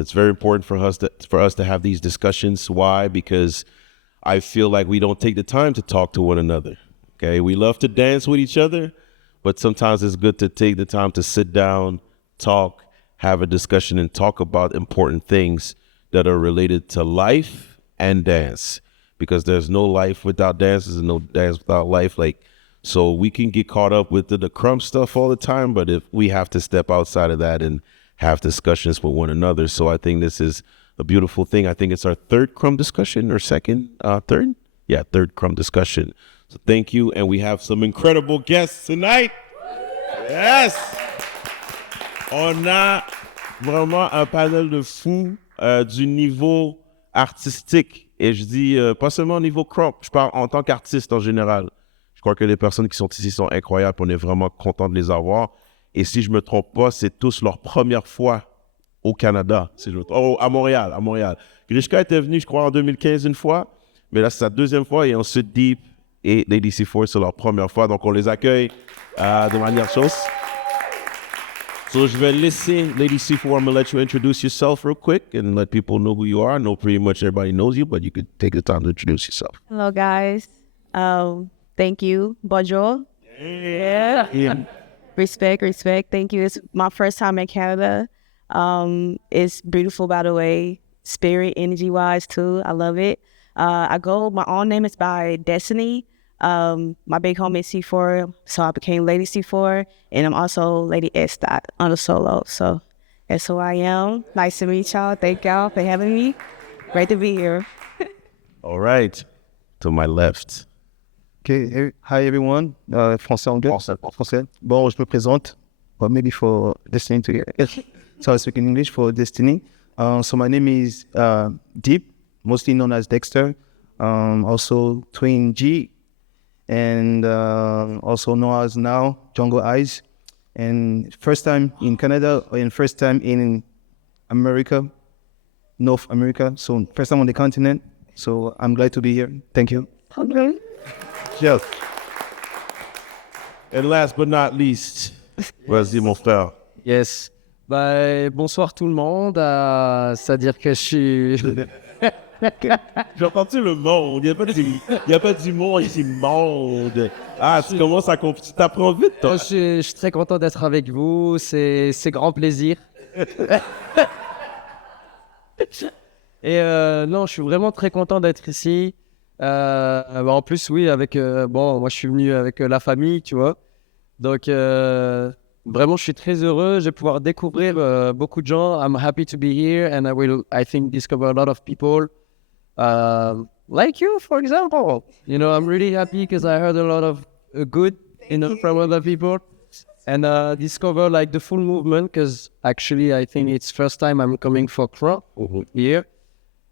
It's very important for us to have these discussions. Why? Because I feel like we don't take the time to talk to one another. Okay, we love to dance with each other, but sometimes it's good to take the time to sit down, talk, have a discussion, and talk about important things that are related to life and dance. Because there's no life without dance, there's no dance without life. So we can get caught up with the Krump stuff all the time, but if we have to step outside of that and have discussions with one another. So I think this is a beautiful thing. I think it's our third Krump discussion or third? Yeah, third Krump discussion. So thank you. And we have some incredible guests tonight. Yes! On a vraiment un panel de fous du niveau artistique. Et je dis pas seulement au niveau Krump, je parle en tant qu'artiste en général. Je crois que les personnes qui sont ici sont incroyables. On est vraiment content de les avoir. Et si je me trompe pas, c'est tous leur première fois au Canada. À Montréal. Grichka était venu, je crois, en 2015 une fois. Mais là, c'est sa deuxième fois. Et ensuite, Deep et Lady C4, c'est leur première fois. Donc, on les accueille de manière chose. So, je vais laisser Lady C4. I'm going to let you introduce yourself real quick and let people know who you are. I know pretty much everybody knows you, but you could take the time to introduce yourself. Hello, guys. Thank you. Bonjour. Yeah. Respect. Thank you. It's my first time in Canada. It's beautiful, by the way. Spirit, energy-wise, too. I love it. My own name is by Destiny. My big homie is C4, so I became Lady C4, and I'm also Lady STARR on the solo. So that's who I am. Nice to meet y'all. Thank y'all for having me. Great to be here. All right. To my left. Okay, hi everyone. Français, anglais? Français. Bon, je me présente. Well, maybe for Destiny to hear. So I speak in English for Destiny. So my name is Deep, mostly known as Dexter. Also Twin G, and also known as now Jungle Eyes. And first time in Canada and first time in America, North America. So first time on the continent. So I'm glad to be here. Thank you. Okay. Yes. And last but not least, vas-y mon frère. Yes. Bonsoir tout le monde. C'est-à-dire que je suis... J'ai entendu le monde. Il n'y a pas du monde ici, monde. Ah, tu commences à comprendre. Tu t'apprends vite, toi. Je suis très content d'être avec vous. C'est grand plaisir. Et non, je suis vraiment très content d'être ici. En plus, oui, moi je suis venu avec la famille, tu vois. Donc, vraiment, je suis très heureux. Je vais pouvoir découvrir beaucoup de gens. I'm happy to be here and I think, discover a lot of people. Like you, for example. You know, I'm really happy because I heard a lot of good, from other people. And discover like the full movement because actually I think it's first time I'm coming for Krump here.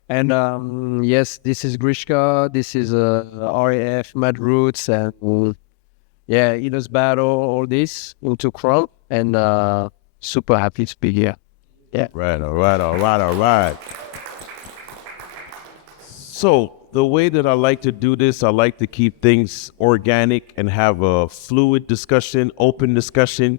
And yes, this is Grichka, this is RAF, Mad Roots, and Enos Battle, all this into Krump, and super happy to be here. Yeah. Right, all right. So the way that I like to do this, I like to keep things organic and have a fluid discussion, open discussion.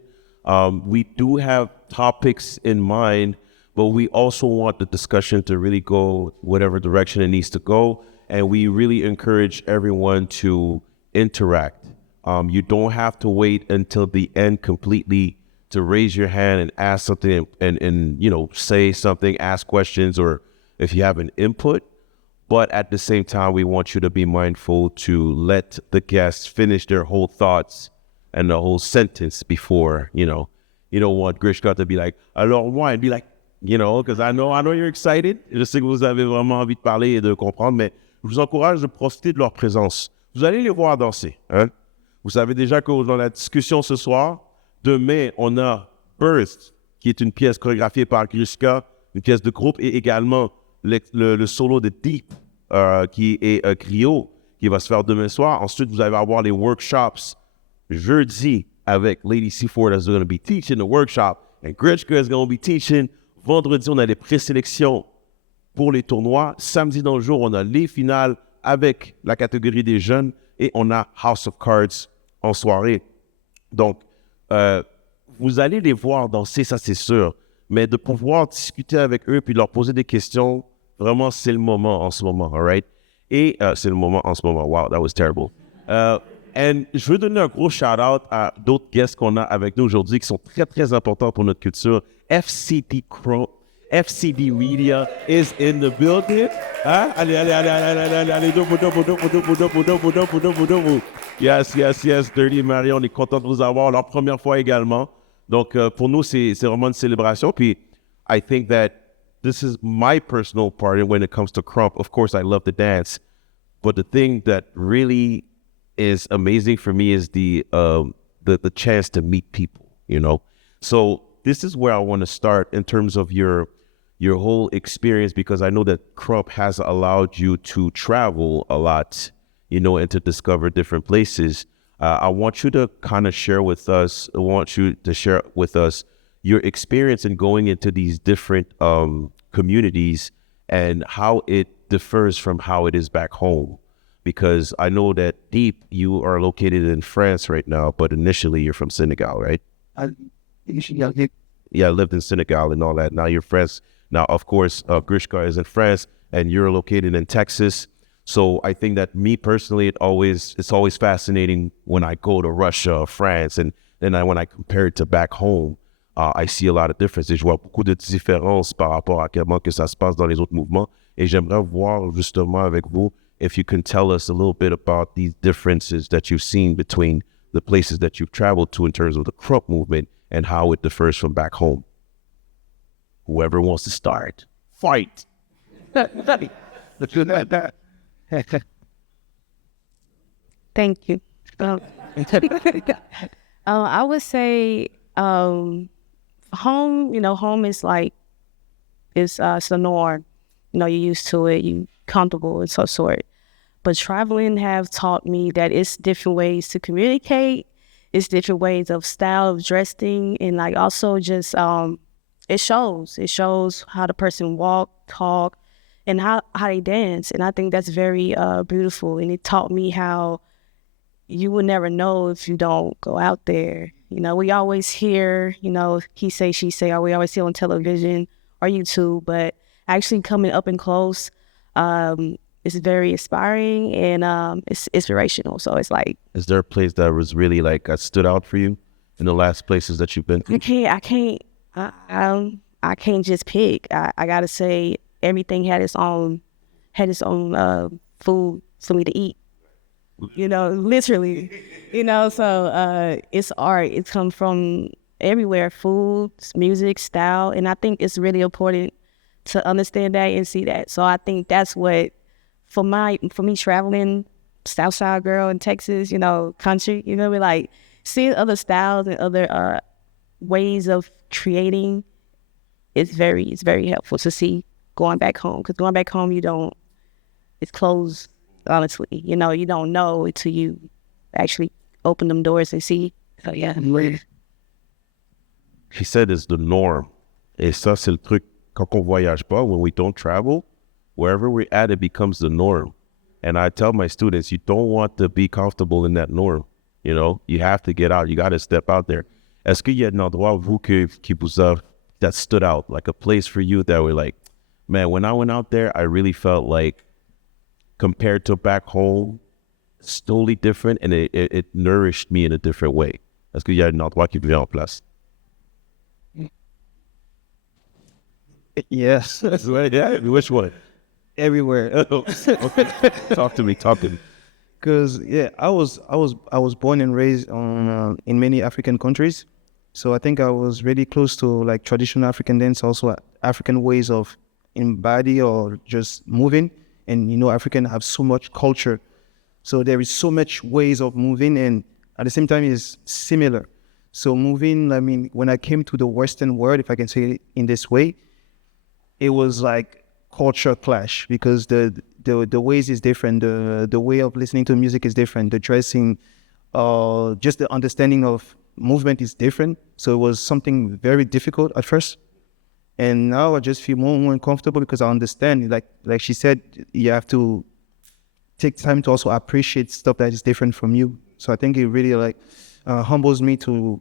We do have topics in mind, but we also want the discussion to really go whatever direction it needs to go. And we really encourage everyone to interact. You don't have to wait until the end completely to raise your hand and ask something and say something, ask questions, or if you have an input. But at the same time, we want you to be mindful to let the guests finish their whole thoughts and the whole sentence before, you don't want Grichka to be like, alors moi, and be like, because I know you're excited. Je sais que vous avez vraiment envie de parler et de comprendre, mais je vous encourage de profiter de leur présence. Vous allez les voir danser. Hein? Vous savez déjà que dans la discussion ce soir, demain, on a Burst, qui est une pièce chorégraphiée par Grichka, une pièce de groupe, et également le solo de Deep, qui est Griot, qui va se faire demain soir. Ensuite, vous allez avoir les workshops jeudi avec Lady C4 that's going to be teaching the workshop, and Grichka is going to be teaching. Vendredi, on a les présélections pour les tournois. Samedi dans le jour, on a les finales avec la catégorie des jeunes et on a House of Cards en soirée. Donc, vous allez les voir danser, ça c'est sûr. mais de pouvoir discuter avec eux puis leur poser des questions, vraiment, c'est le moment en ce moment, all right? Et c'est le moment en ce moment. Wow, that was terrible. And je veux donner un gros shout-out à d'autres guests qu'on a avec nous aujourd'hui qui sont très, très importants pour notre culture. FCD Krump, FCD Media is in the building. Hein? Allez, allez, allez, allez, allez, allez, allez, double, double, double, double, double, double, double, double, double. Yes, yes, yes, Dirty Mario, on est content de vous avoir leur première fois également. Donc, pour nous, c'est vraiment une célébration. Puis, I think that this is my personal part when it comes to Krump. Of course, I love to dance. But the thing that really is amazing for me is the chance to meet people, you know? So this is where I want to start in terms of your whole experience, because I know that Krump has allowed you to travel a lot, you know, and to discover different places. I want you to kind of share with us, your experience in going into these different communities and how it differs from how it is back home. Because I know that Deep, you are located in France right now, but initially you're from Senegal, right? Yeah, I lived in Senegal and all that. Now you're France. Now, of course, Grichka is in France and you're located in Texas. So I think that me personally, it's always fascinating when I go to Russia or France, and then when I compare it to back home, I see a lot of differences. Je vois beaucoup de différences par rapport à comment que ça se passe dans les autres mouvements. Et j'aimerais voir justement avec vous, if you can tell us a little bit about these differences that you've seen between the places that you've traveled to in terms of the Krump movement and how it differs from back home. Whoever wants to start, fight. Let's do that. Thank you. I would say home, home is like, it's the norm. You know, you're used to it, you comfortable and so sort. But traveling have taught me that it's different ways to communicate, it's different ways of style of dressing, and like also just it shows how the person walk, talk, and how they dance. And I think that's very beautiful. And it taught me how you would never know if you don't go out there. You know, we always hear, he say, she say, or we always see on television or YouTube, but actually coming up and close, it's very inspiring and it's inspirational. So it's like, is there a place that was really like stood out for you in the last places that you've been to? I can't just pick. I gotta say everything had its own food for me to eat. Literally. So it's art. It comes from everywhere, food, music, style, and I think it's really important to understand that and see that. So I think that's what, for me traveling, Southside girl in Texas, country, like seeing other styles and other ways of creating is very helpful to see going back home. Because going back home, it's closed, honestly. You don't know until you actually open them doors and see. So yeah. He said it's the norm. Et ça, c'est le truc. Quand on voyage pas, when we don't travel, wherever we're at, it becomes the norm. And I tell my students, you don't want to be comfortable in that norm. You have to get out. You got to step out there. Est-ce qu'il y a un endroit, vous, qui vous a, that stood out, like a place for you that were like, man, when I went out there, I really felt like, compared to back home, it's totally different, and it nourished me in a different way. Est-ce qu'il y a un endroit qui vous vient en place? Yes. Yeah, which one? Everywhere. Okay. Talk to me. Because I was born and raised in many African countries, so I think I was really close to like traditional African dance, also African ways of embody or just moving. And African have so much culture, so there is so much ways of moving, and at the same time is similar. So moving, I mean, when I came to the Western world, if I can say it in this way, it was like culture clash, because the ways is different, the way of listening to music is different, the dressing, just the understanding of movement is different. So it was something very difficult at first, and now I just feel more and more comfortable because I understand. Like she said, you have to take time to also appreciate stuff that is different from you. So I think it really humbles me to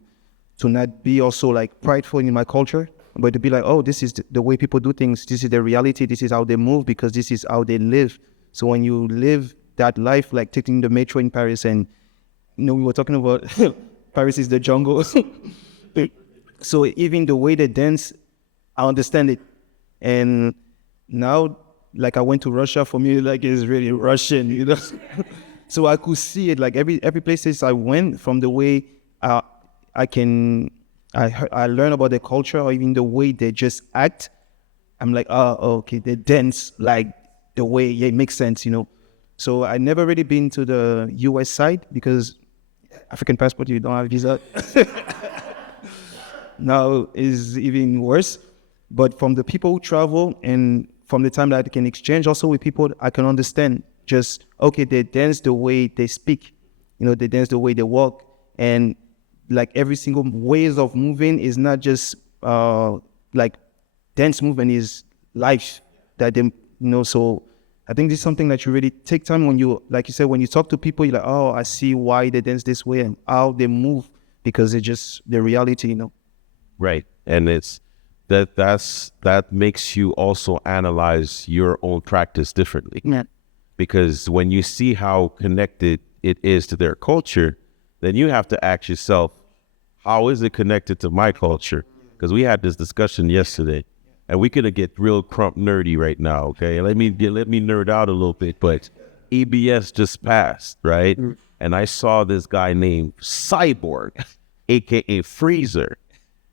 not be also like prideful in my culture, but to be like, oh, this is the way people do things. This is the reality. This is how they move because this is how they live. So when you live that life, like taking the metro in Paris, and we were talking about Paris is the jungle. So even the way they dance, I understand it. And now, like I went to Russia, for me, like it's really Russian, So I could see it, like every places I went, from the way I learn about the culture, or even the way they just act. I'm like, okay, they dance like the way, it makes sense, So I never really been to the US side because African passport, you don't have visa. Now is even worse. But from the people who travel and from the time that I can exchange also with people, I can understand just, okay, they dance the way they speak, they dance the way they walk. And like every single ways of moving is not just like dance movement is life that they, so I think this is something that you really take time when you, like you said, when you talk to people, you're like, oh, I see why they dance this way and how they move because it's just the reality, Right. And it's that makes you also analyze your own practice differently. Yeah. Because when you see how connected it is to their culture, then you have to ask yourself, how is it connected to my culture? Because we had this discussion yesterday, and we could get real Krump nerdy right now, okay? Let me nerd out a little bit, but EBS just passed, right? Mm. And I saw this guy named Cyborg, aka Freezer,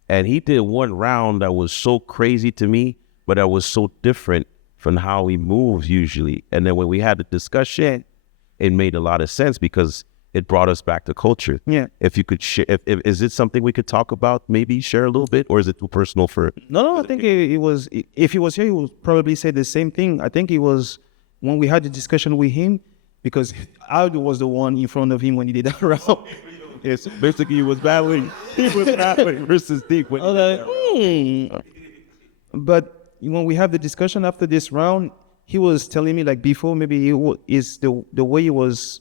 and he did one round that was so crazy to me, but that was so different from how he moves usually. And then when we had the discussion, it made a lot of sense because it brought us back to culture. Yeah. If you could share, if is it something we could talk about, maybe share a little bit, or is it too personal for? No, I think it was, if he was here, he would probably say the same thing. I think it was when we had the discussion with him, because I was the one in front of him when he did that round. Yes, basically he was battling versus Deep. But when we have the discussion after this round, he was telling me like before, maybe is the way he was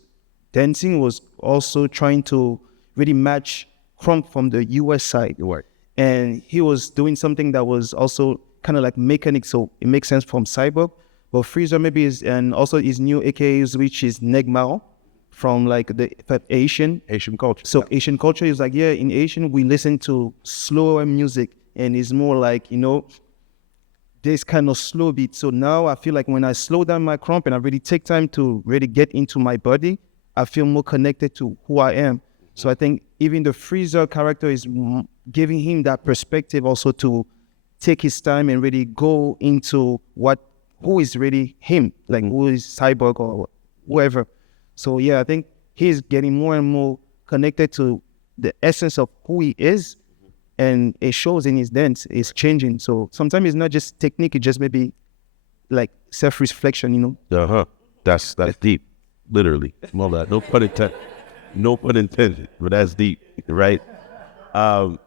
dancing was also trying to really match Krump from the US side. Right. And he was doing something that was also kind of like mechanic, so it makes sense from Cyborg. But Freezer maybe is, and also his new AKAs, which is Negmao, from like the Asian culture. So yeah. Asian culture is like, yeah, in Asian, we listen to slower music, and it's more like, this kind of slow beat. So now I feel like when I slow down my Krump and I really take time to really get into my body, I feel more connected to who I am. So I think even the Freezer character is giving him that perspective also to take his time and really go into who is really him, like who is Cyborg or whoever. So yeah, I think he's getting more and more connected to the essence of who he is, and it shows in his dance. It's changing. So sometimes it's not just technique; it's just maybe like self-reflection. That's deep, literally. Well, that no pun intended. No pun intended, but that's deep, right? The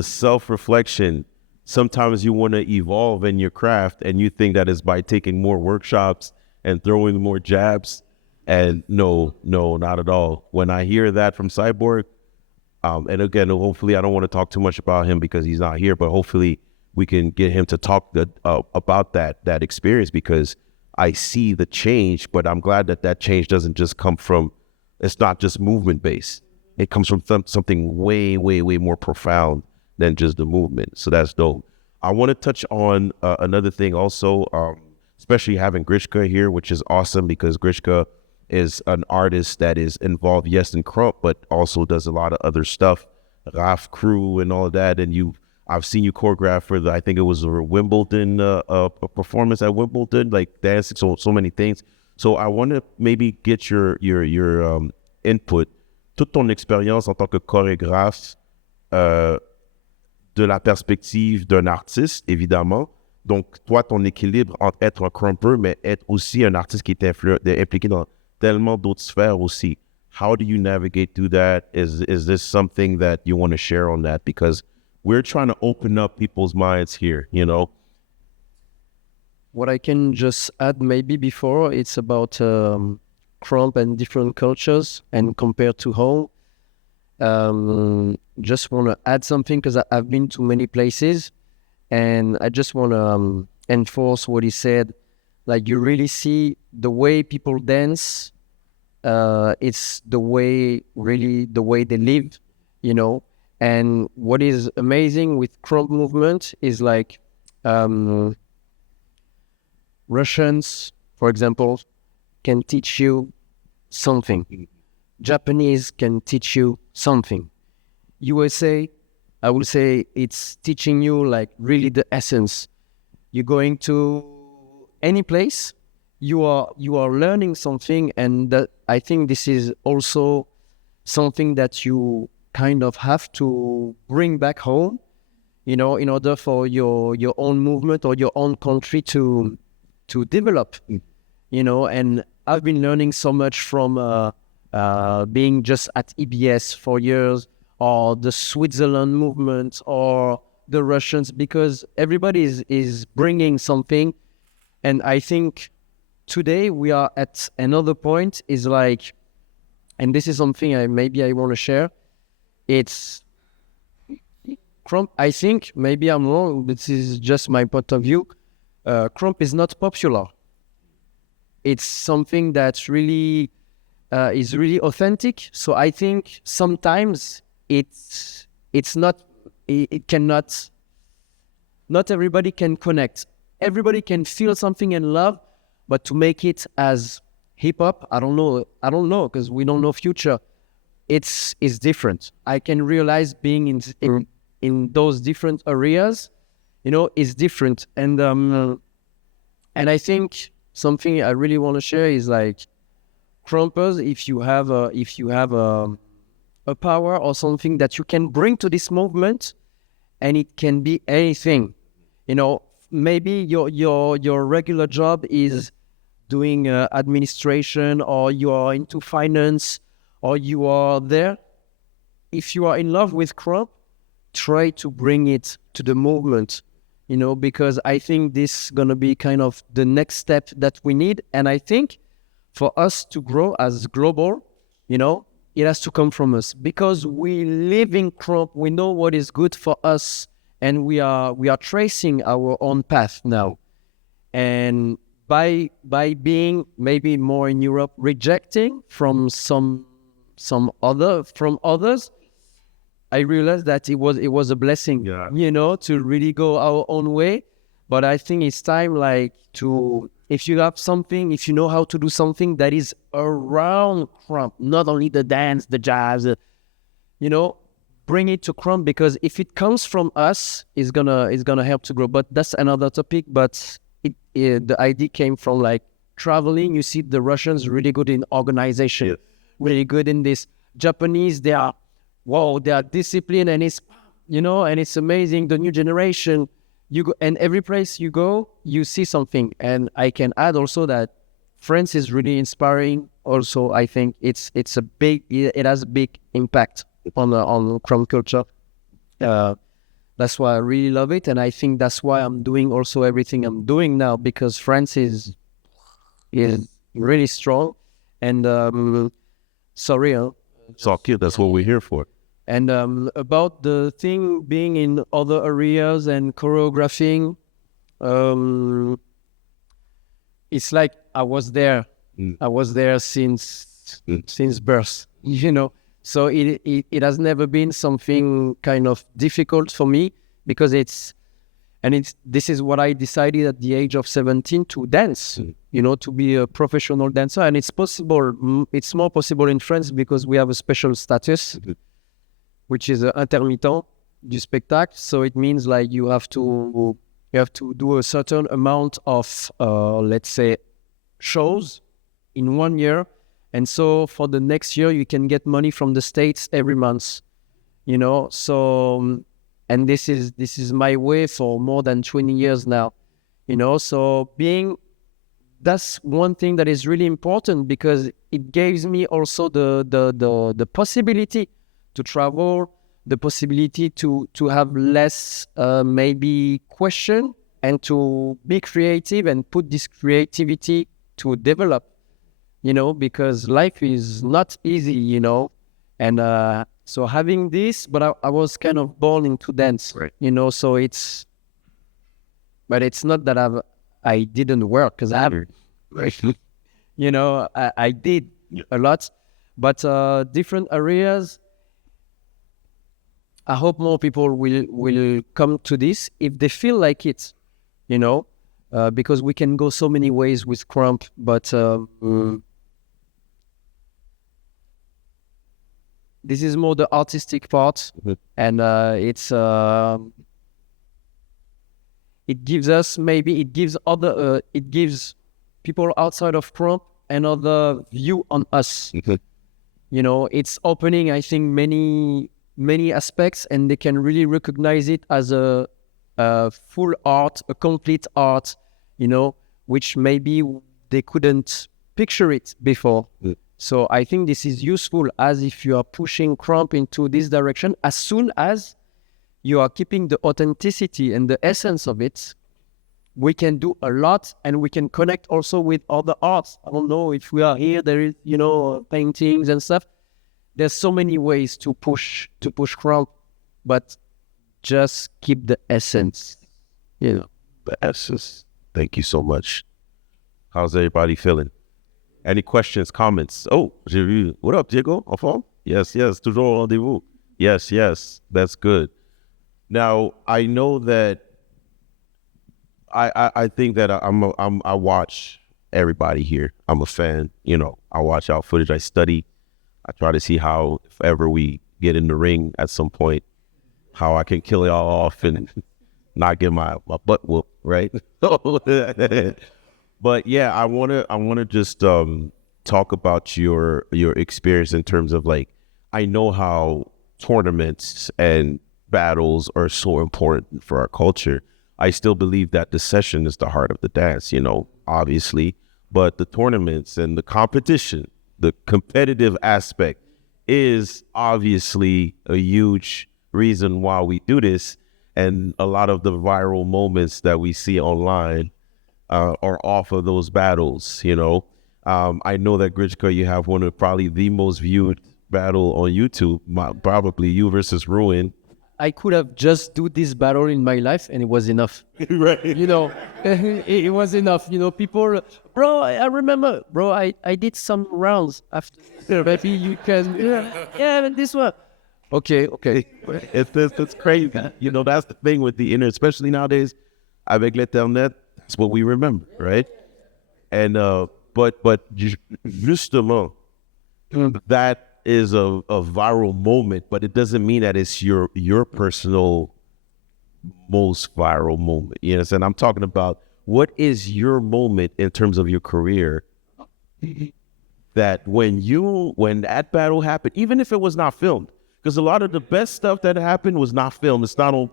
self-reflection. Sometimes you want to evolve in your craft, and you think that is by taking more workshops and throwing more jabs. And no, not at all. When I hear that from Cyborg, and again, hopefully I don't want to talk too much about him because he's not here, but hopefully we can get him to talk about that experience, because I see the change, but I'm glad that change doesn't just come from, it's not just movement based. It comes from something way, way, way more profound than just the movement. So that's dope. I want to touch on another thing also, especially having Grichka here, which is awesome because Grichka is an artist that is involved, yes, in Krump, but also does a lot of other stuff, Raf crew and all of that. And I've seen you choreograph for I think it was a Wimbledon, a performance at Wimbledon, like dancing, so many things. So I want to maybe get your input, toute ton expérience en tant que chorégraphe, de la perspective d'un artiste, évidemment. Donc, toi, ton équilibre entre être un crumper, mais être aussi un artiste qui est impliqué dans tellement d'autres sphères aussi. How do you navigate through that? Is this something that you want to share on that? Because we're trying to open up people's minds here, What I can just add maybe before, it's about Krump and different cultures and compared to home. just want to add something because I've been to many places, and I just want to enforce what he said. Like, you really see the way people dance. It's the way they live, you know. And what is amazing with Krump movement is like Russians, for example, can teach you something. Japanese can teach you something. USA, I would say it's teaching you like really the essence. You're going to any place, you are learning something, and that, I think this is also something that you kind of have to bring back home, you know, in order for your own movement or your own country to develop, you know. And I've been learning so much from being just at EBS for years, or the Switzerland movement, or the Russians, because everybody is bringing something. And I think today we are at another point, is like, and this is something I want to share. It's Krump. I think, maybe I'm wrong, this is just my point of view. Krump is not popular. It's something that's really is really authentic. So I think sometimes it's not, it cannot, not everybody can connect. Everybody can feel something and love, but to make it as hip hop, I don't know, because we don't know future. It's different. I can realize being in those different areas, you know, is different. And I think something I really want to share is like, Krumpers, if you have a power or something that you can bring to this movement, and it can be anything, you know. Maybe your regular job is doing administration, or you are into finance, or you are there. If you are in love with Krump, try to bring it to the movement, you know, because I think this is going to be kind of the next step that we need. And I think for us to grow as global, you know, it has to come from us, because we live in Krump. We know what is good for us, and we are tracing our own path now. And by being maybe more in Europe, rejecting from others, I realized that it was a blessing, you know, to really go our own way. But I think it's time, like, to, if you have something, if you know how to do something that is around Krump, not only the dance, the jazz, you know, bring it to Krump, because if it comes from us, it's gonna help to grow. But that's another topic. But the idea came from like traveling. You see, the Russians really good in organization, really good in this. Japanese, they are disciplined, and it's, you know, and it's amazing. The new generation, you go, and every place you go, you see something. And I can add also that France is really inspiring. Also, I think it has a big impact on Krump culture. That's why I really love it, and I think that's why I'm doing also everything I'm doing now, because France is really strong. And sorry, it's all cute. That's what we're here for. And about the thing being in other areas and choreographing, it's like I was there. I was there since birth, you know. So it has never been something kind of difficult for me, because this is what I decided at the age of 17 to dance, you know, to be a professional dancer. And it's possible, it's more possible in France, because we have a special status, which is intermittent du spectacle. So it means like you have to do a certain amount of, let's say, shows in 1 year. And so for the next year, you can get money from the States every month, you know. So, and this is my way for more than 20 years now, you know. So that's one thing that is really important, because it gives me also the possibility to travel, the possibility to have less maybe question, and to be creative and put this creativity to develop. You know, because life is not easy, you know, and So having this, but I was kind of born into dance, Right. you know, so but it's not that I didn't work, because I have, you know, I did a lot, but different areas. I hope more people will come to this if they feel like it, you know, because we can go so many ways with Krump, but this is more the artistic part, and it gives people outside of Krump another view on us. You know, it's opening, I think, many aspects, and they can really recognize it as a full art, a complete art, you know, which maybe they couldn't picture it before. So I think this is useful, as if you are pushing Krump into this direction, as soon as you are keeping the authenticity and the essence of it, we can do a lot, and we can connect also with other arts. I don't know if we are here, there is, you know, paintings and stuff. There's so many ways to push Krump, but just keep the essence, you know. The essence. Thank you so much. How's everybody feeling? Any questions, comments? Oh, j'ai vu. What up, Diego? Enfant? Yes, toujours au rendezvous. Yes, that's good. Now, I know that I think that I watch everybody here. I'm a fan, you know. I watch our footage, I study. I try to see how, if ever we get in the ring at some point, how I can kill y'all off and not get my butt whooped, right? But yeah, I wanna just talk about your experience in terms of, like, I know how tournaments and battles are so important for our culture. I still believe that the session is the heart of the dance, you know, obviously, but the tournaments and the competition, the competitive aspect, is obviously a huge reason why we do this. And a lot of the viral moments that we see online are off of those battles, you know. I know that, Grichka, you have one of probably the most viewed battle on YouTube, probably you versus Ruin. I could have just do this battle in my life, and it was enough. Right. You know, it was enough. You know, people, bro, I remember, bro, I did some rounds after. Maybe you can, yeah, this one. Okay. It's crazy. You know, that's the thing with the internet, especially nowadays. Avec l'Internet, that's what we remember, right? And but justement, that is a viral moment, but it doesn't mean that it's your personal most viral moment. You understand? I'm talking about, what is your moment in terms of your career that when that battle happened, even if it was not filmed, because a lot of the best stuff that happened was not filmed. It's not on,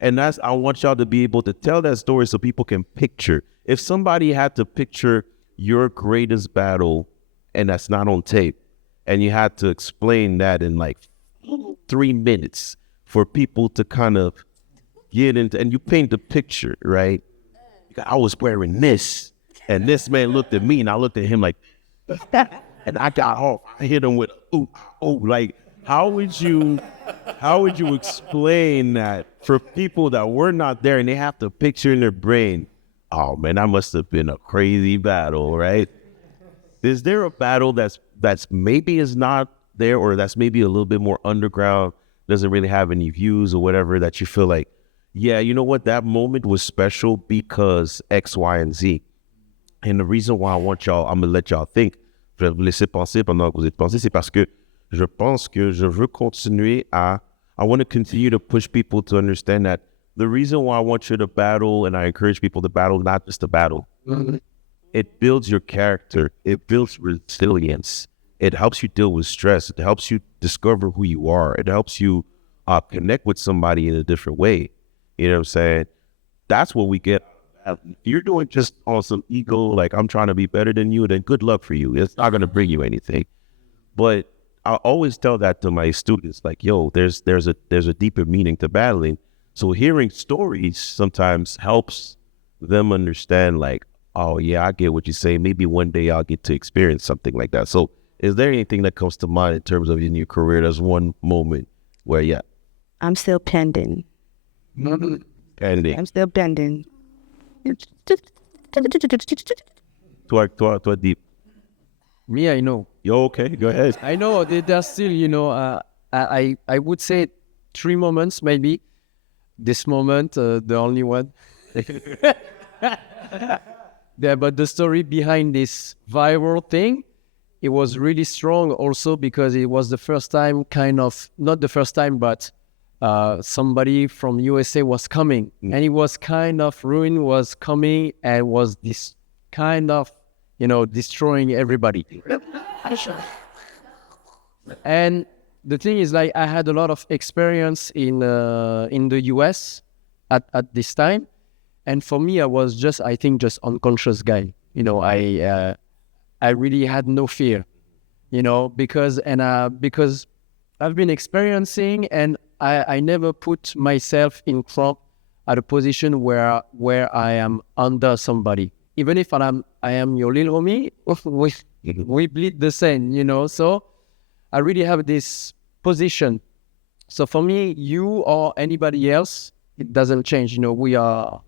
and I want y'all to be able to tell that story so people can picture. If somebody had to picture your greatest battle and that's not on tape, and you had to explain that in like 3 minutes for people to kind of get into, and you paint the picture, right? I was wearing this, and this man looked at me, and I looked at him like, and I got off. I hit him with, like, how would you explain that for people that were not there and they have to picture in their brain? Oh man, that must have been a crazy battle, right? Is there a battle that's maybe is not there, or that's maybe a little bit more underground, doesn't really have any views or whatever, that you feel like, yeah, you know what, that moment was special because X, Y, and Z? And the reason why I want y'all, I'm gonna let y'all think, je vais vous laisser penser pendant que vous êtes pensé, c'est parce que je pense que je veux continuer I want to continue to push people to understand that the reason why I want you to battle, and I encourage people to battle, not just to battle, it builds your character, it builds resilience, it helps you deal with stress, it helps you discover who you are, it helps you connect with somebody in a different way. You know what I'm saying? That's what we get. If you're doing just on some ego, like I'm trying to be better than you, then good luck for you. It's not going to bring you anything. But I always tell that to my students, like, yo, there's a deeper meaning to battling. So hearing stories sometimes helps them understand, like, oh yeah, I get what you say. Maybe one day I'll get to experience something like that. So Is there anything that comes to mind in terms of in your career? There's one moment where, yeah, I'm still pending. ending. I'm still pending. To a deep. Me, I know. Yo, okay, go ahead. I know there's still, I would say 3 moments maybe. This moment, the only one. Yeah, but the story behind this viral thing, it was really strong also because it was the first time not the first time, but somebody from USA was coming and it was kind of ruin was coming and was this kind of, destroying everybody. And the thing is, like, I had a lot of experience in the US at this time. And for me, I was just unconscious guy. I really had no fear, because I've been experiencing and I never put myself in Krump at a position where I am under somebody. Even if I am your little homie, we bleed the same, So I really have this position. So for me, you or anybody else, it doesn't change. We are.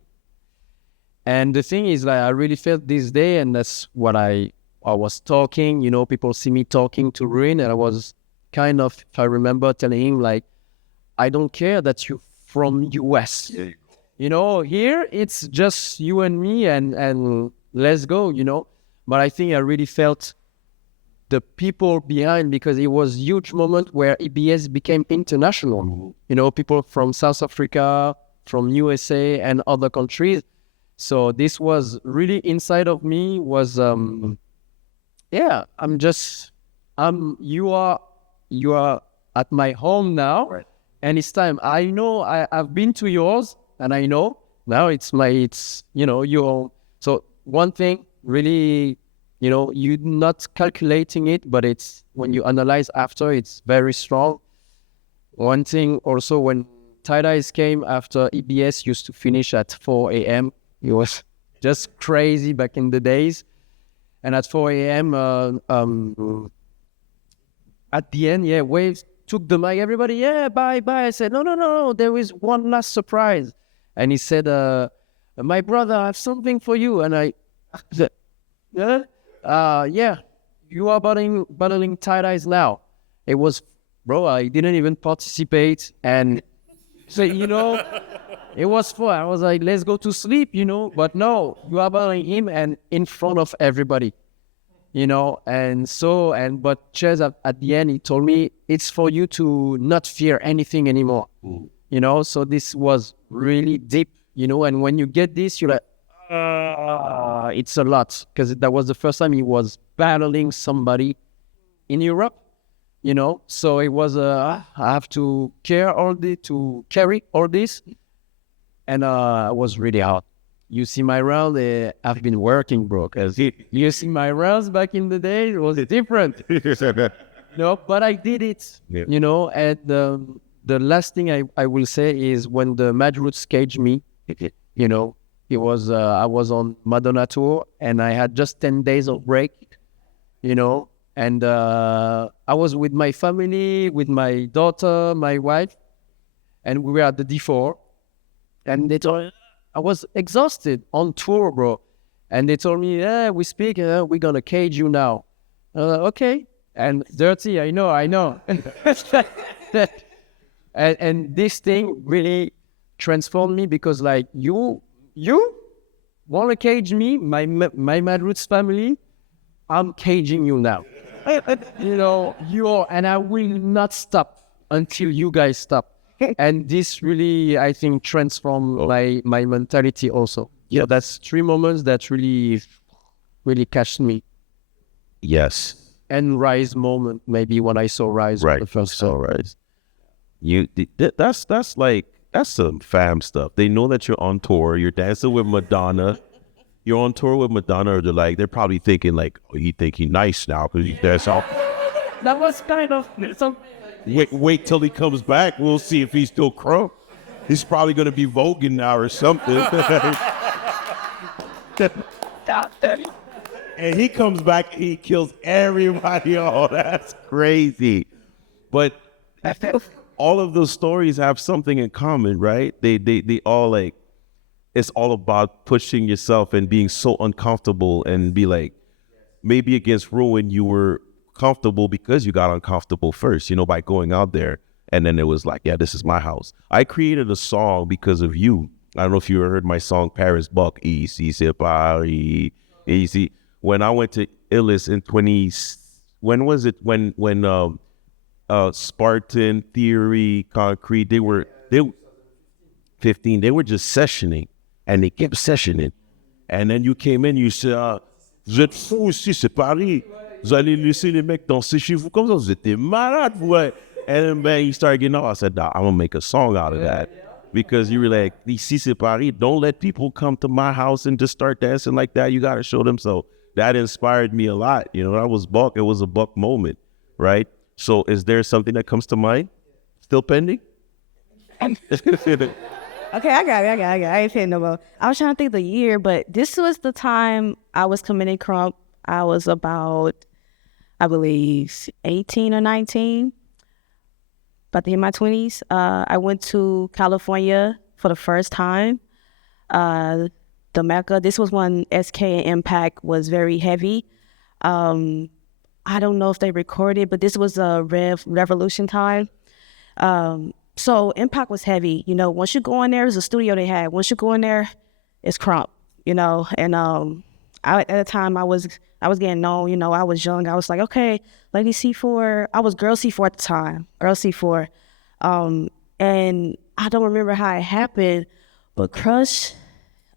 And the thing is, like, I really felt this day, and that's what I was talking. People see me talking to Ruin, and I was kind of, if I remember, telling him, like, I don't care that you're from US. Here it's just you and me, and let's go. But I think I really felt the people behind, because it was a huge moment where EBS became international. People from South Africa, from USA, and other countries. So this was really inside of me. You are at my home now, right. And it's time. I know I've been to yours, and I know now it's your. So one thing really, you're not calculating it, but it's when you analyze after, it's very strong. One thing also, when tie-dyes came after EBS used to finish at 4 a.m., it was just crazy back in the days. And at 4 a.m., at the end, Waves took the mic. Everybody, bye. I said, no, there is one last surprise. And he said, my brother, I have something for you. And I said, you are battling tie-dyes now. It was, bro, I didn't even participate. And so, it was fun. I was like, let's go to sleep, But no, you are battling him and in front of everybody, But Ches at the end, he told me it's for you to not fear anything anymore, So this was really deep, And when you get this, you're like, it's a lot, because that was the first time he was battling somebody in Europe, So it was I have to carry all this. And it was really hard. You see my round, I've been working, bro. Because you see my rounds back in the day, it was different. But I did it, And the last thing I will say is when the Mad Roots caged me, it was I was on Madonna tour and I had just 10 days of break, And I was with my family, with my daughter, my wife, and we were at the D4. And they told me, I was exhausted on tour, bro. And they told me, we speak, we're going to cage you now. Okay. And dirty, I know. and this thing really transformed me because, like, you want to cage me, my Mad Roots family, I'm caging you now. And I will not stop until you guys stop. And this really, I think, transformed my mentality also. Yeah, so that's 3 moments that really catched me. Yes. And Rise moment, maybe when I saw Rise for the first time. Rise. That's some fam stuff. They know that you're on tour. You're dancing with Madonna. You're on tour with Madonna. Or they're probably thinking like, oh, he think he nice now because he dance all. That was kind of something. Wait till he comes back. We'll see if he's still Krump. He's probably going to be voguing now or something. And he comes back and he kills everybody. Oh, that's crazy. But all of those stories have something in common, right? They all like, it's all about pushing yourself and being so uncomfortable and be like, maybe against ruin, you were comfortable because you got uncomfortable first, by going out there. And then it was like, yeah, this is my house. I created a song because of you. I don't know if you heard my song, Paris Buck, Ici c'est Paris, Ici. When I went to Illis in when was it? When Spartan, Theory, Concrete, they were 15, they were just sessioning and they kept sessioning. And then you came in, you said, vous êtes fous ici, c'est Paris. Vous allez laisser les mecs danser chez vous comme ça, vous étiez malade, ouais. And then, man, you started getting off. I said, nah, I'm going to make a song out of that. Because you were like, ici c'est Paris. Don't let people come to my house and just start dancing like that. You got to show them. So that inspired me a lot. That was Buck. It was a Buck moment, right? So is there something that comes to mind? Still pending? Okay, I got it. I ain't saying no more. I was trying to think of the year, but this was the time I was committing Krump. I was about, I believe, 18 or 19. About to hit my 20s. I went to California for the first time. The Mecca. This was when SK and Impact was very heavy. I don't know if they recorded, but this was a Revolution time. So Impact was heavy. Once you go in there, it was a studio they had. Once you go in there, it's Krump. And at the time I was getting known. I was young. I was like, okay, Lady C4. I was Girl C4 at the time. Girl C4. And I don't remember how it happened, but Crush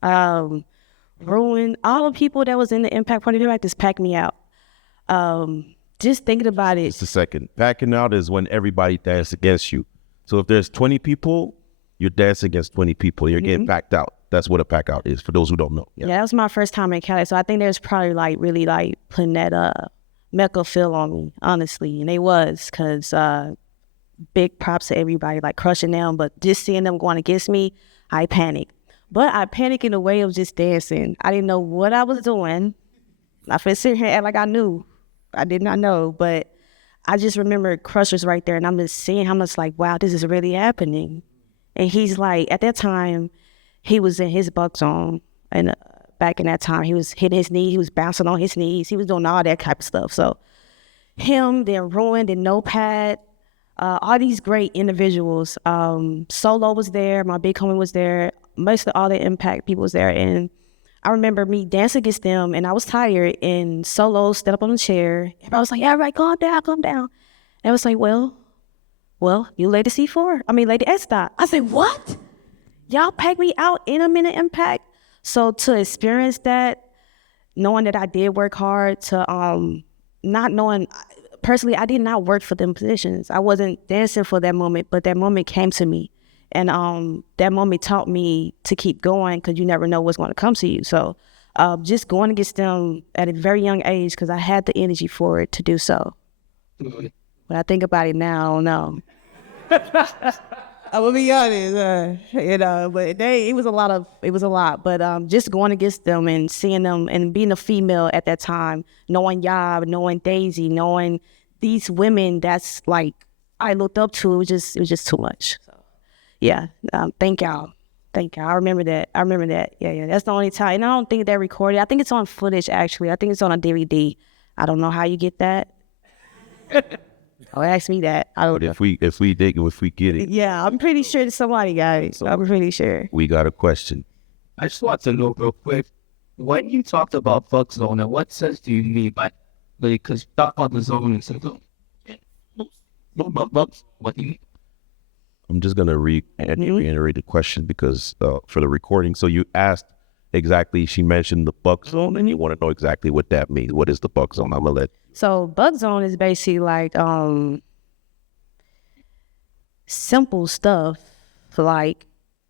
ruined all the people that was in the Impact Party. They like just packed me out. Just thinking about it. Just a second. Packing out is when everybody dances against you. So if there's 20 people, you're dancing against 20 people. You're getting packed out. That's what a pack out is, for those who don't know. Yeah, that was my first time in Cali. So I think there's probably really putting that Mecca feel on me, honestly. And they was, because big props to everybody, crushing them. But just seeing them going against me, I panicked. But I panicked in a way of just dancing. I didn't know what I was doing. I finna sit here and act like I knew. I did not know. But I just remember Crush was right there. And I'm just seeing how much wow, this is really happening. And he's at that time, he was in his buck zone. And back in that time, he was hitting his knee. He was bouncing on his knees. He was doing all that type of stuff. So him, then Ruin, then Notepad, all these great individuals. Solo was there. My big homie was there. Mostly all the Impact people was there. And I remember me dancing against them, and I was tired, and Solo stood up on the chair. And I was like, yeah, right, calm down. And I was like, well, you Lady C4. Lady S.STARR. I said, what? Y'all packed me out in a minute Impact? So to experience that, knowing that I did work hard, to not knowing, personally, I did not work for them positions. I wasn't dancing for that moment, but that moment came to me. And that moment taught me to keep going, because you never know what's going to come to you. So just going against them at a very young age, because I had the energy for it to do so. When I think about it now, I don't know. I will be honest, but it was a lot. But just going against them and seeing them and being a female at that time, knowing Yab, knowing Daisy, knowing these women that's I looked up to, it was just too much. So yeah, thank y'all. I remember that. Yeah. That's the only time. And I don't think they're recorded. I think it's on footage, actually. I think it's on a DVD. I don't know how you get that. Ask me that. But if we get it. Yeah, I'm pretty sure somebody got it. So I'm pretty sure. We got a question. I just want to know real quick, when you talked about Buck Zone, in what sense do you mean by, because you talk about the zone and symptom. What do you mean? I'm just going to reiterate the question because for the recording. So you asked exactly, she mentioned the Buck Zone, and you want to know exactly what that means. What is the Buck Zone? I'm going to let. So Buck Zone is basically simple stuff,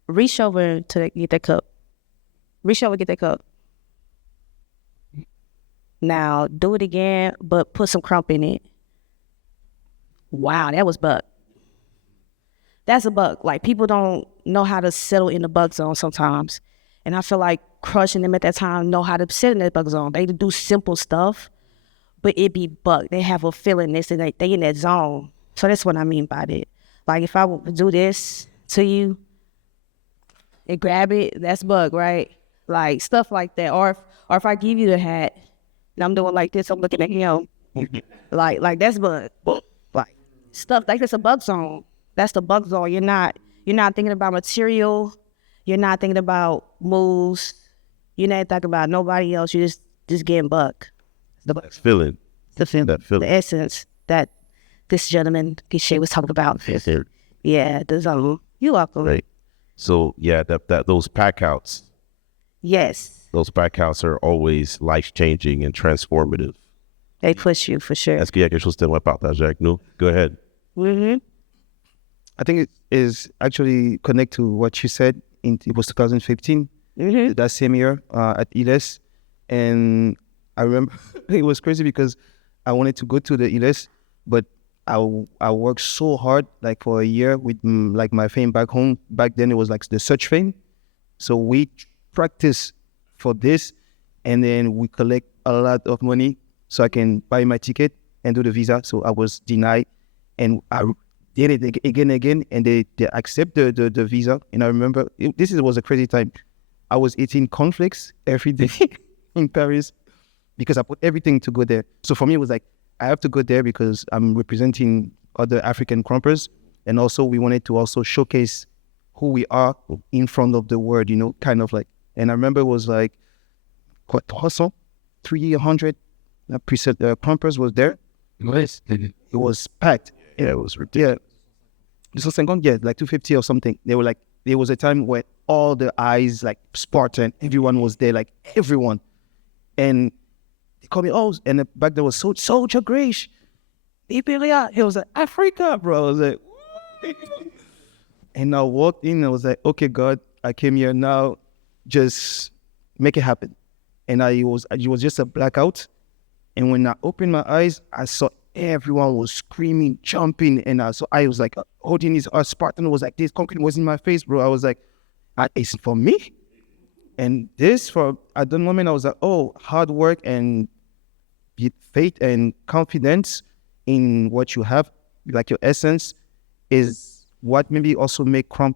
reach over to get that cup. Get that cup. Now do it again, but put some Krump in it. Wow, that was Buck. That's a Buck. People don't know how to settle in the Buck Zone sometimes. And I feel like crushing them at that time know how to sit in that bug zone. They do simple stuff, but it be bug. They have a feeling this and they in that zone. So that's what I mean by that. Like if I would do this to you and grab it, that's bug, right? Like stuff like that. Or if I give you the hat and I'm doing like this, I'm looking at him. like that's bug. Like stuff like that's a bug zone. That's the bug zone. You're not thinking about material. You're not thinking about moves. You're not thinking about nobody else. You're just getting bug. That's feeling. The feeling. That feeling. The essence that this gentleman, Guichet, was talking about. Yeah, the zone. You're welcome. Right. So yeah, that those pack outs. Yes. Those pack outs are always life changing and transformative. They push you for sure. Est-ce qu'il y a quelque chose que tu aimerais partager avec nous? Go ahead. Mm-hmm. I think it is actually connect to what you said. It was 2015, that same year at ILES. And I remember it was crazy because I wanted to go to the ILES, but I worked so hard, like for a year with like my fame back home. Back then it was like the search fame. So we practice for this and then we collect a lot of money so I can buy my ticket and do the visa. So I was denied and I did it again and again, and they accept the visa. And I remember, was a crazy time. I was eating cornflakes every day in Paris because I put everything to go there. So for me, it was like, I have to go there because I'm representing other African Krumpers. And also we wanted to also showcase who we are in front of the world, kind of like. And I remember it was like, 300 Krumpers was there. Nice. It was packed. Yeah, it was ridiculous. Yeah, like 250 or something. They were like, there was a time where all the eyes, like Spartan, everyone was there, like everyone. And they called me, and back there was Soldier Grish. It was like, Africa, bro. I was like, and I walked in and I was like, okay, God, I came here now, just make it happen. And it was just a blackout. And when I opened my eyes, I saw everyone was screaming, jumping, and I was like holding his Spartan was like this, concrete was in my face, bro. I was like, it's for me. And at the moment I was like, hard work and faith and confidence in what you have, like your essence, is what maybe also make Krump,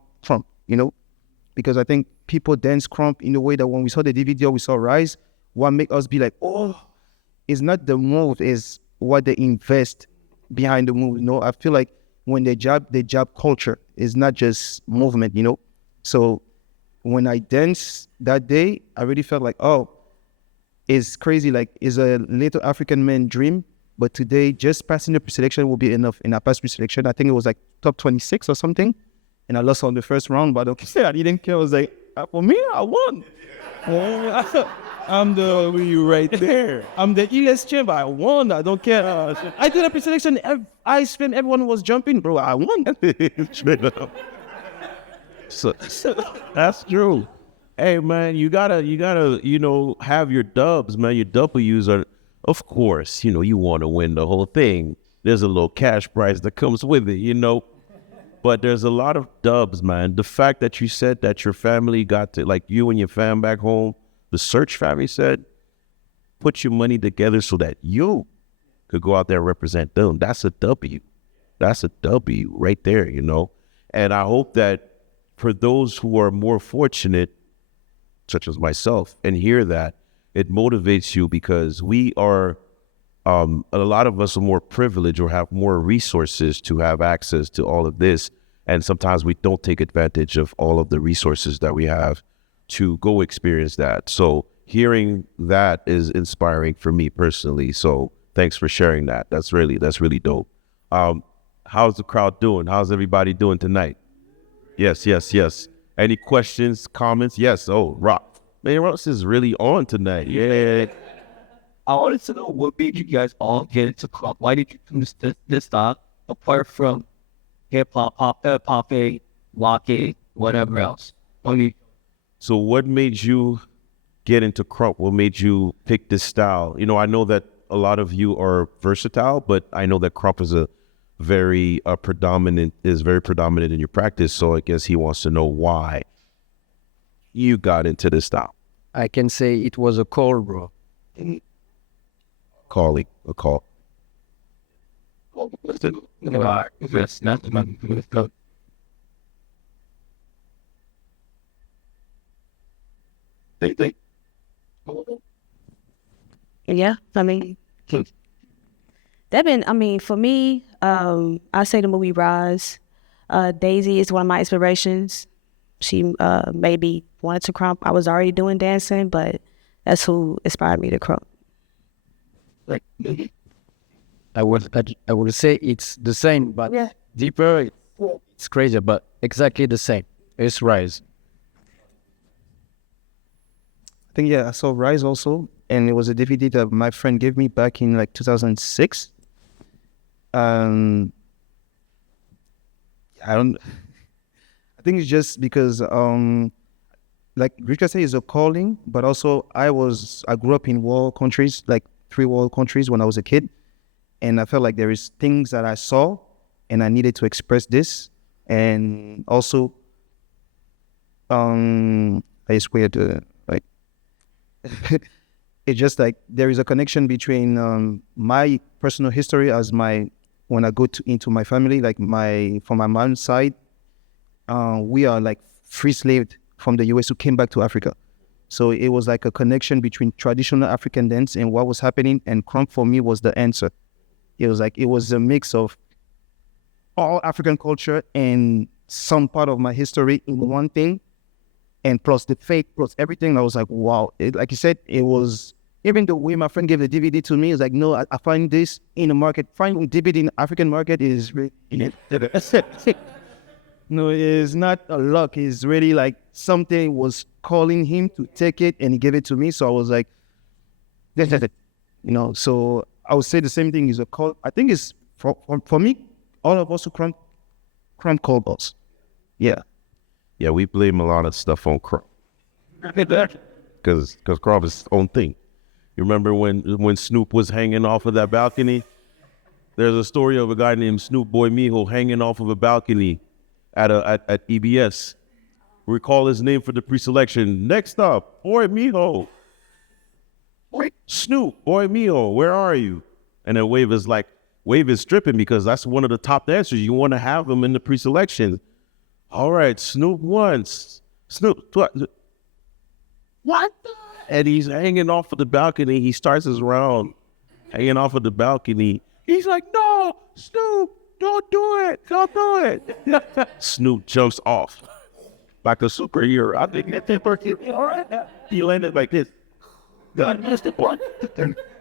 because I think people dance Krump in a way that when we saw the DVD, we saw Rise, what make us be like, it's not the move, is what they invest behind the move. I feel like when they job culture is not just movement, So when I danced that day, I really felt like, it's crazy. Like, it's a little African man dream. But today, just passing the pre-selection will be enough. And I passed pre-selection. I think it was like top 26 or something. And I lost on the first round, but okay, I didn't care. I was like, for me, I won. I'm the right there. I'm the ILES champ. I won. I don't care. I did a pre-selection. I spent. Everyone was jumping, bro. I won. So that's true. Hey man, you gotta, have your dubs, man. Your W's are, of course, you want to win the whole thing. There's a little cash prize that comes with it, But there's a lot of dubs, man. The fact that you said that your family got to, like you and your fam back home, the Search family said, put your money together so that you could go out there and represent them. That's a W. That's a W right there, And I hope that for those who are more fortunate, such as myself, and hear that, it motivates you because we are, a lot of us are more privileged or have more resources to have access to all of this. And sometimes we don't take advantage of all of the resources that we have to go experience that. So hearing that is inspiring for me personally. So thanks for sharing that. That's really dope. How's the crowd doing? How's everybody doing tonight? Yes. Any questions, comments? Yes. Rock. Man, Ross is really on tonight. Yeah. I wanted to know what made you guys all get into Krump. Why did you choose this style apart from hip hop, pop, rock, whatever else? So what made you get into Krump? What made you pick this style? I know that a lot of you are versatile, but I know that Krump is very predominant in your practice. So I guess he wants to know why you got into this style. I can say it was a call, bro. Calling, a call. Yes, not the man with the they Yeah, I mean, for me, I say the movie Rise. Daisy is one of my inspirations. She made me wanted to crump. I was already doing dancing, but that's who inspired me to crump. like I would say it's the same, but Yeah. deeper. It's crazy, but exactly the same. It's Rise. I think, yeah, I saw Rise also, and it was a DVD that my friend gave me back in like 2006. I don't. I think it's just because, like Grichka said, it's a calling, but also I grew up in war countries, like 3 war countries when I was a kid, and I felt like there is things that I saw, and I needed to express this, and also, it's weird to like. It's just like there is a connection between my personal history as when I go into my family, like from my mom's side, we are like free slaved from the US who came back to Africa. So it was like a connection between traditional African dance and what was happening, and Krump for me was the answer. It was a mix of all African culture and some part of my history in one thing, and plus the fake, plus everything. I was like, wow. Like you said, it was, even the way my friend gave the DVD to me, is like, no, I find this in the market. Finding DVD in the African market is really, no, it's not a luck. It's really like something was calling him to take it, and he gave it to me. So I was like, this is it. So I would say the same thing is a call. I think it's, for me, all of us who Krump called us. Yeah. Yeah, we blame a lot of stuff on Krump. Because Krump is his own thing. You remember when Snoop was hanging off of that balcony? There's a story of a guy named Snoop Boy Mijo hanging off of a balcony at EBS. Recall his name for the pre-selection. Next up, Boy Mijo. Snoop, Boy Mijo, where are you? And then Wave is stripping because that's one of the top dancers. You want to have him in the pre-selection. All right, Snoop once. Snoop twice. What the? And he's hanging off of the balcony. He starts his round hanging off of the balcony. He's like, no, Snoop, don't do it. Don't do it. Snoop jumps off like a superhero. I think that's working. All right. He landed like this. God, that's the one.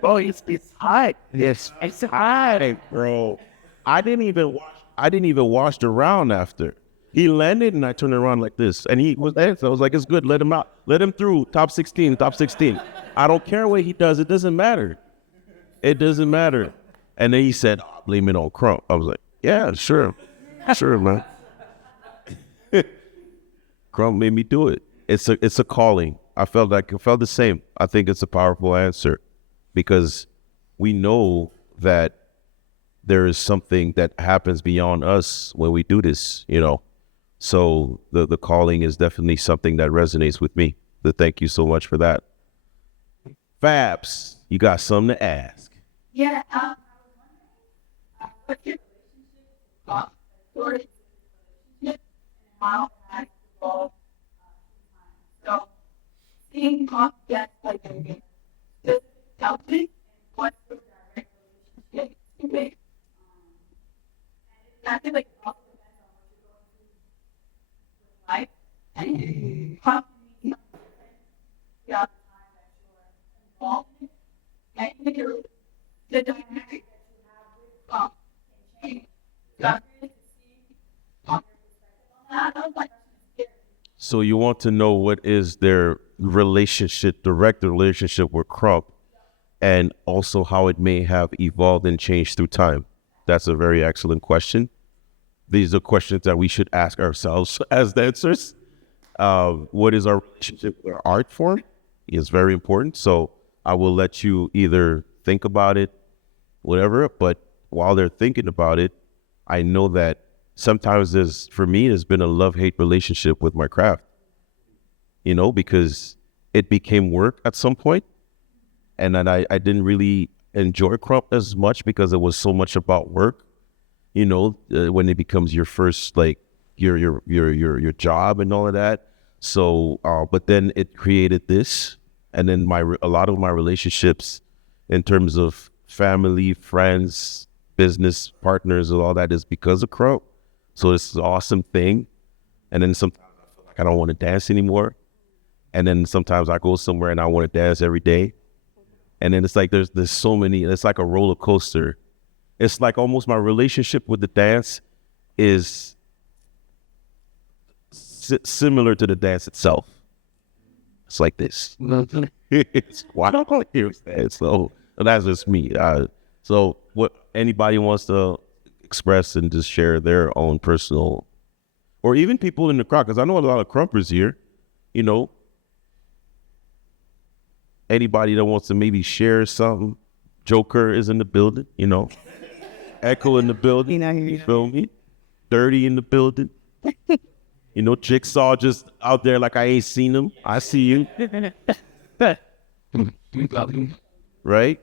Oh, it's hot. Yes, it's hot, bro. I didn't even watch the round after. He landed and I turned around like this. And he was there. So I was like, it's good. Let him out. Let him through. Top 16. I don't care what he does. It doesn't matter. It doesn't matter. And then he said, oh, blame it on Krump. I was like, yeah, sure. Sure, man. Krump made me do it. It's a calling. I felt the same. I think it's a powerful answer because we know that there is something that happens beyond us when we do this, So the calling is definitely something that resonates with me. So thank you so much for that. Fabs, you got something to ask. Yeah, I was wondering, what's your relationship, and how has evolved so seeing Krump get like just tell me what's the direct relationship to me. And I feel like it also depends on what you're going through with life. And Krump can be something different the other time that you're involved in. And I think the dynamic that you have with Krump can change. So I'm curious to see your perspective on that. I was like, So you want to know what is their direct relationship with Krump, and also how it may have evolved and changed through time. That's a very excellent question. These are questions that we should ask ourselves as dancers. What is our relationship with our art form is very important. So I will let you either think about it, whatever, but while they're thinking about it, I know that sometimes there's been a love-hate relationship with my craft, because it became work at some point, and then I didn't really enjoy Krump as much because it was so much about work. When it becomes your first, like, your job and all of that. So, but then it created this, and then a lot of my relationships in terms of family, friends, business partners, and all that is because of Krump. So it's an awesome thing. And then sometimes I feel like I don't want to dance anymore. And then sometimes I go somewhere and I want to dance every day. And then it's like there's so many. It's like a roller coaster. It's like almost my relationship with the dance is similar to the dance itself. It's like this. It's why don't I hear that? So that's just me. So what anybody wants to express and just share their own personal, or even people in the crowd, because I know a lot of Krumpers here. Anybody that wants to maybe share something. Joker is in the building, Echo in the building. You feel me? Dirty in the building. Jigsaw just out there like I ain't seen him. I see you. Right?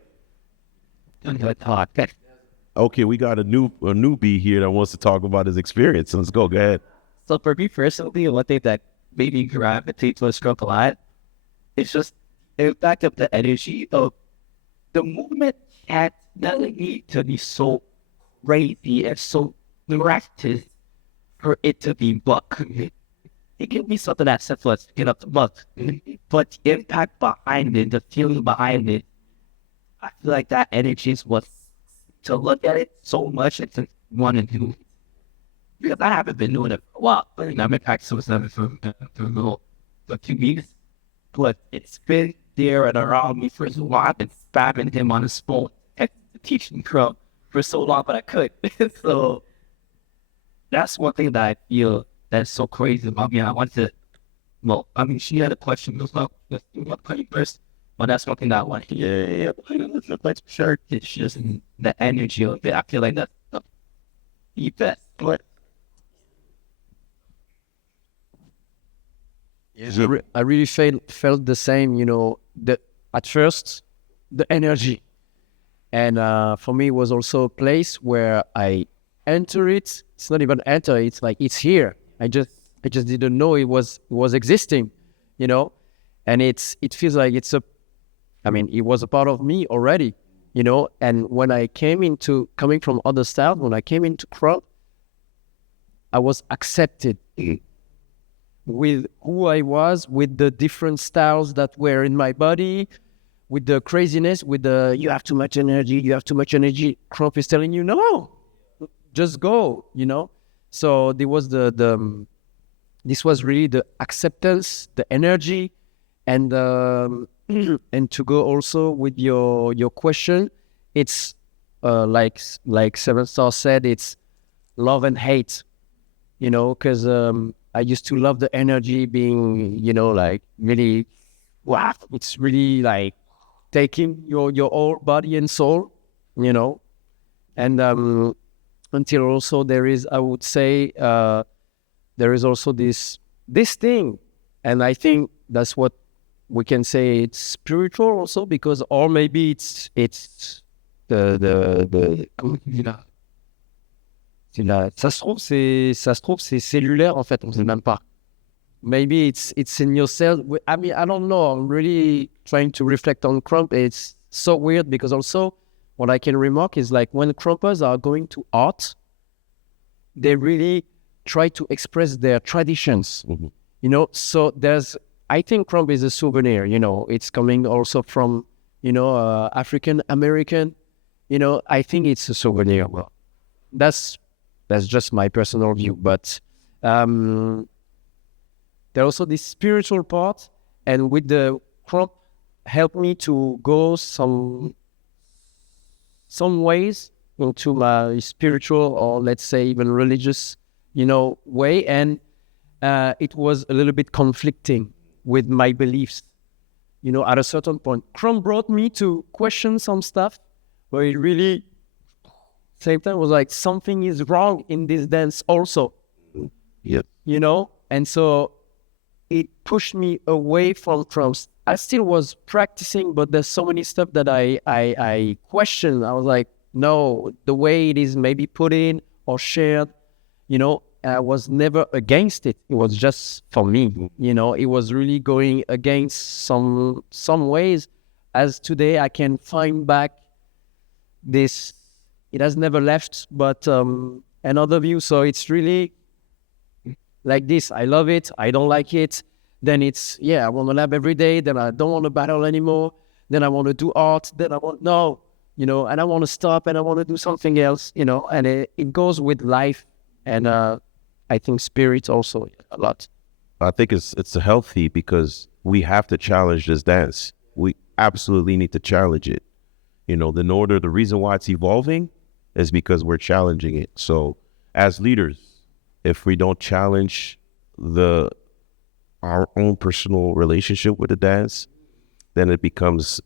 Okay, we got a newbie here that wants to talk about his experience. Let's go. Go ahead. So for me personally, one thing that made me gravitate towards Krump a lot is just the impact of the energy of the movement had doesn't need to be so crazy and so miraculous for it to be buck. It can be something that's simple as get up the buck. But the impact behind it, the feeling behind it, I feel like that energy is what to look at it so much and to want to do. Because I haven't been doing it for a while. I've been practicing with them for 2 weeks. But it's been there and around me for so long. I've been spamming him on his phone, teaching Krump for so long, but I could. So that's one thing that I feel that's so crazy about me. She had a question. It was about putting first, but that's one thing that I want to hear. Yeah, sure. It's just the energy of it. I feel like that's the best. But I really felt the same, at first, the energy. And for me, it was also a place where I enter it. It's not even enter, it's like, it's here. I just didn't know it was existing, and it feels like it was a part of me already, and when I coming from other styles, when I came into Krump, I was accepted with who I was, with the different styles that were in my body, with the craziness, with the you have too much energy. Krump is telling you, no, just go, So there was this was really the acceptance, the energy, and and to go also with your question, it's like 7STARR said, it's love and hate, because I used to love the energy being, like really, wow, it's really like taking your whole body and soul, and until also there is, I would say, there is also this thing, and I think that's what we can say, it's spiritual also, because, or maybe it's the ça se trouve c'est cellulaire en fait, on sait même pas. Maybe it's in yourself. I mean, I don't know. I'm really trying to reflect on Krump. It's so weird because also what I can remark is like when Krumpers are going to art, they really try to express their traditions, So I think Krump is a souvenir, It's coming also from, African American, I think it's a souvenir. Well, that's just my personal view, but there's also this spiritual part, and with the Krump helped me to go some ways into my spiritual, or let's say even religious, way, and it was a little bit conflicting with my beliefs, at a certain point. Krump brought me to question some stuff, but it really, same time, was like something is wrong in this dance also. Yep. And so it pushed me away from drums. I still was practicing, but there's so many stuff that I questioned. I was like, no, the way it is maybe put in or shared, I was never against it. It was just for me, it was really going against some ways. As today, I can find back this, it has never left, but another view. So it's really like this. I love it. I don't like it. Then it's, I want to lab every day. Then I don't want to battle anymore. Then I want to do art. Then I want, and I want to stop and I want to do something else, and it goes with life. And I think spirit also a lot. I think it's healthy because we have to challenge this dance. We absolutely need to challenge it. The reason why it's evolving is because we're challenging it. So as leaders, if we don't challenge our own personal relationship with the dance, then it becomes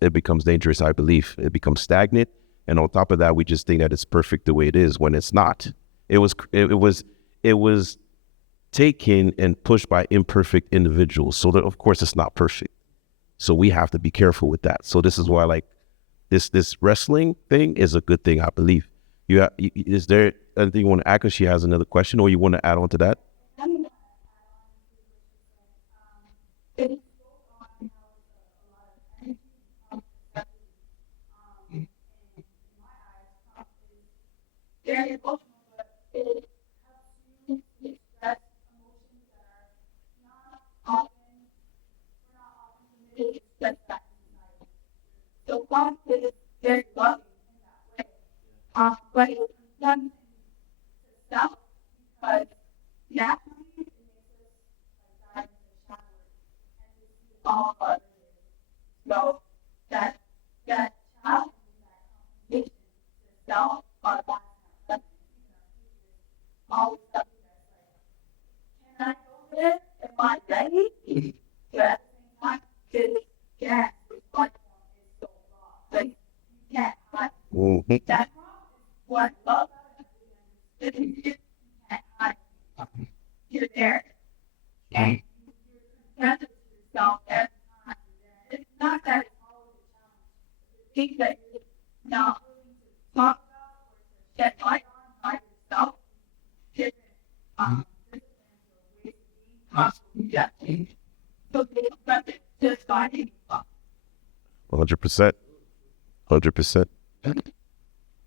dangerous, I believe. It becomes stagnant. And on top of that, we just think that it's perfect the way it is when it's not. It was taken and pushed by imperfect individuals. So that, of course, it's not perfect. So we have to be careful with that. So this is why, like, this wrestling thing is a good thing, I believe. Is there anything you want to add? Because she has another question, or you want to add on to that? Very emotional, but it helps you express emotions that are not often committed to express that in society. So Krump is very loving in that way. But it's done to self because naturally it makes us like dive into the shadow and to see all of others. So that challenge and that competition to self are one. Always something that's like, can I go there? Am I ready? But at the same time, this gas platform is so raw. Like, you can't hide. That is what I love about it. You can't hide. You're there. And you're confronted with yourself every time you're there. It's not that it's always a challenge. The things that you're not willing to talk about or to shed light on by yourself. So they prep it just finding 100%. 100%.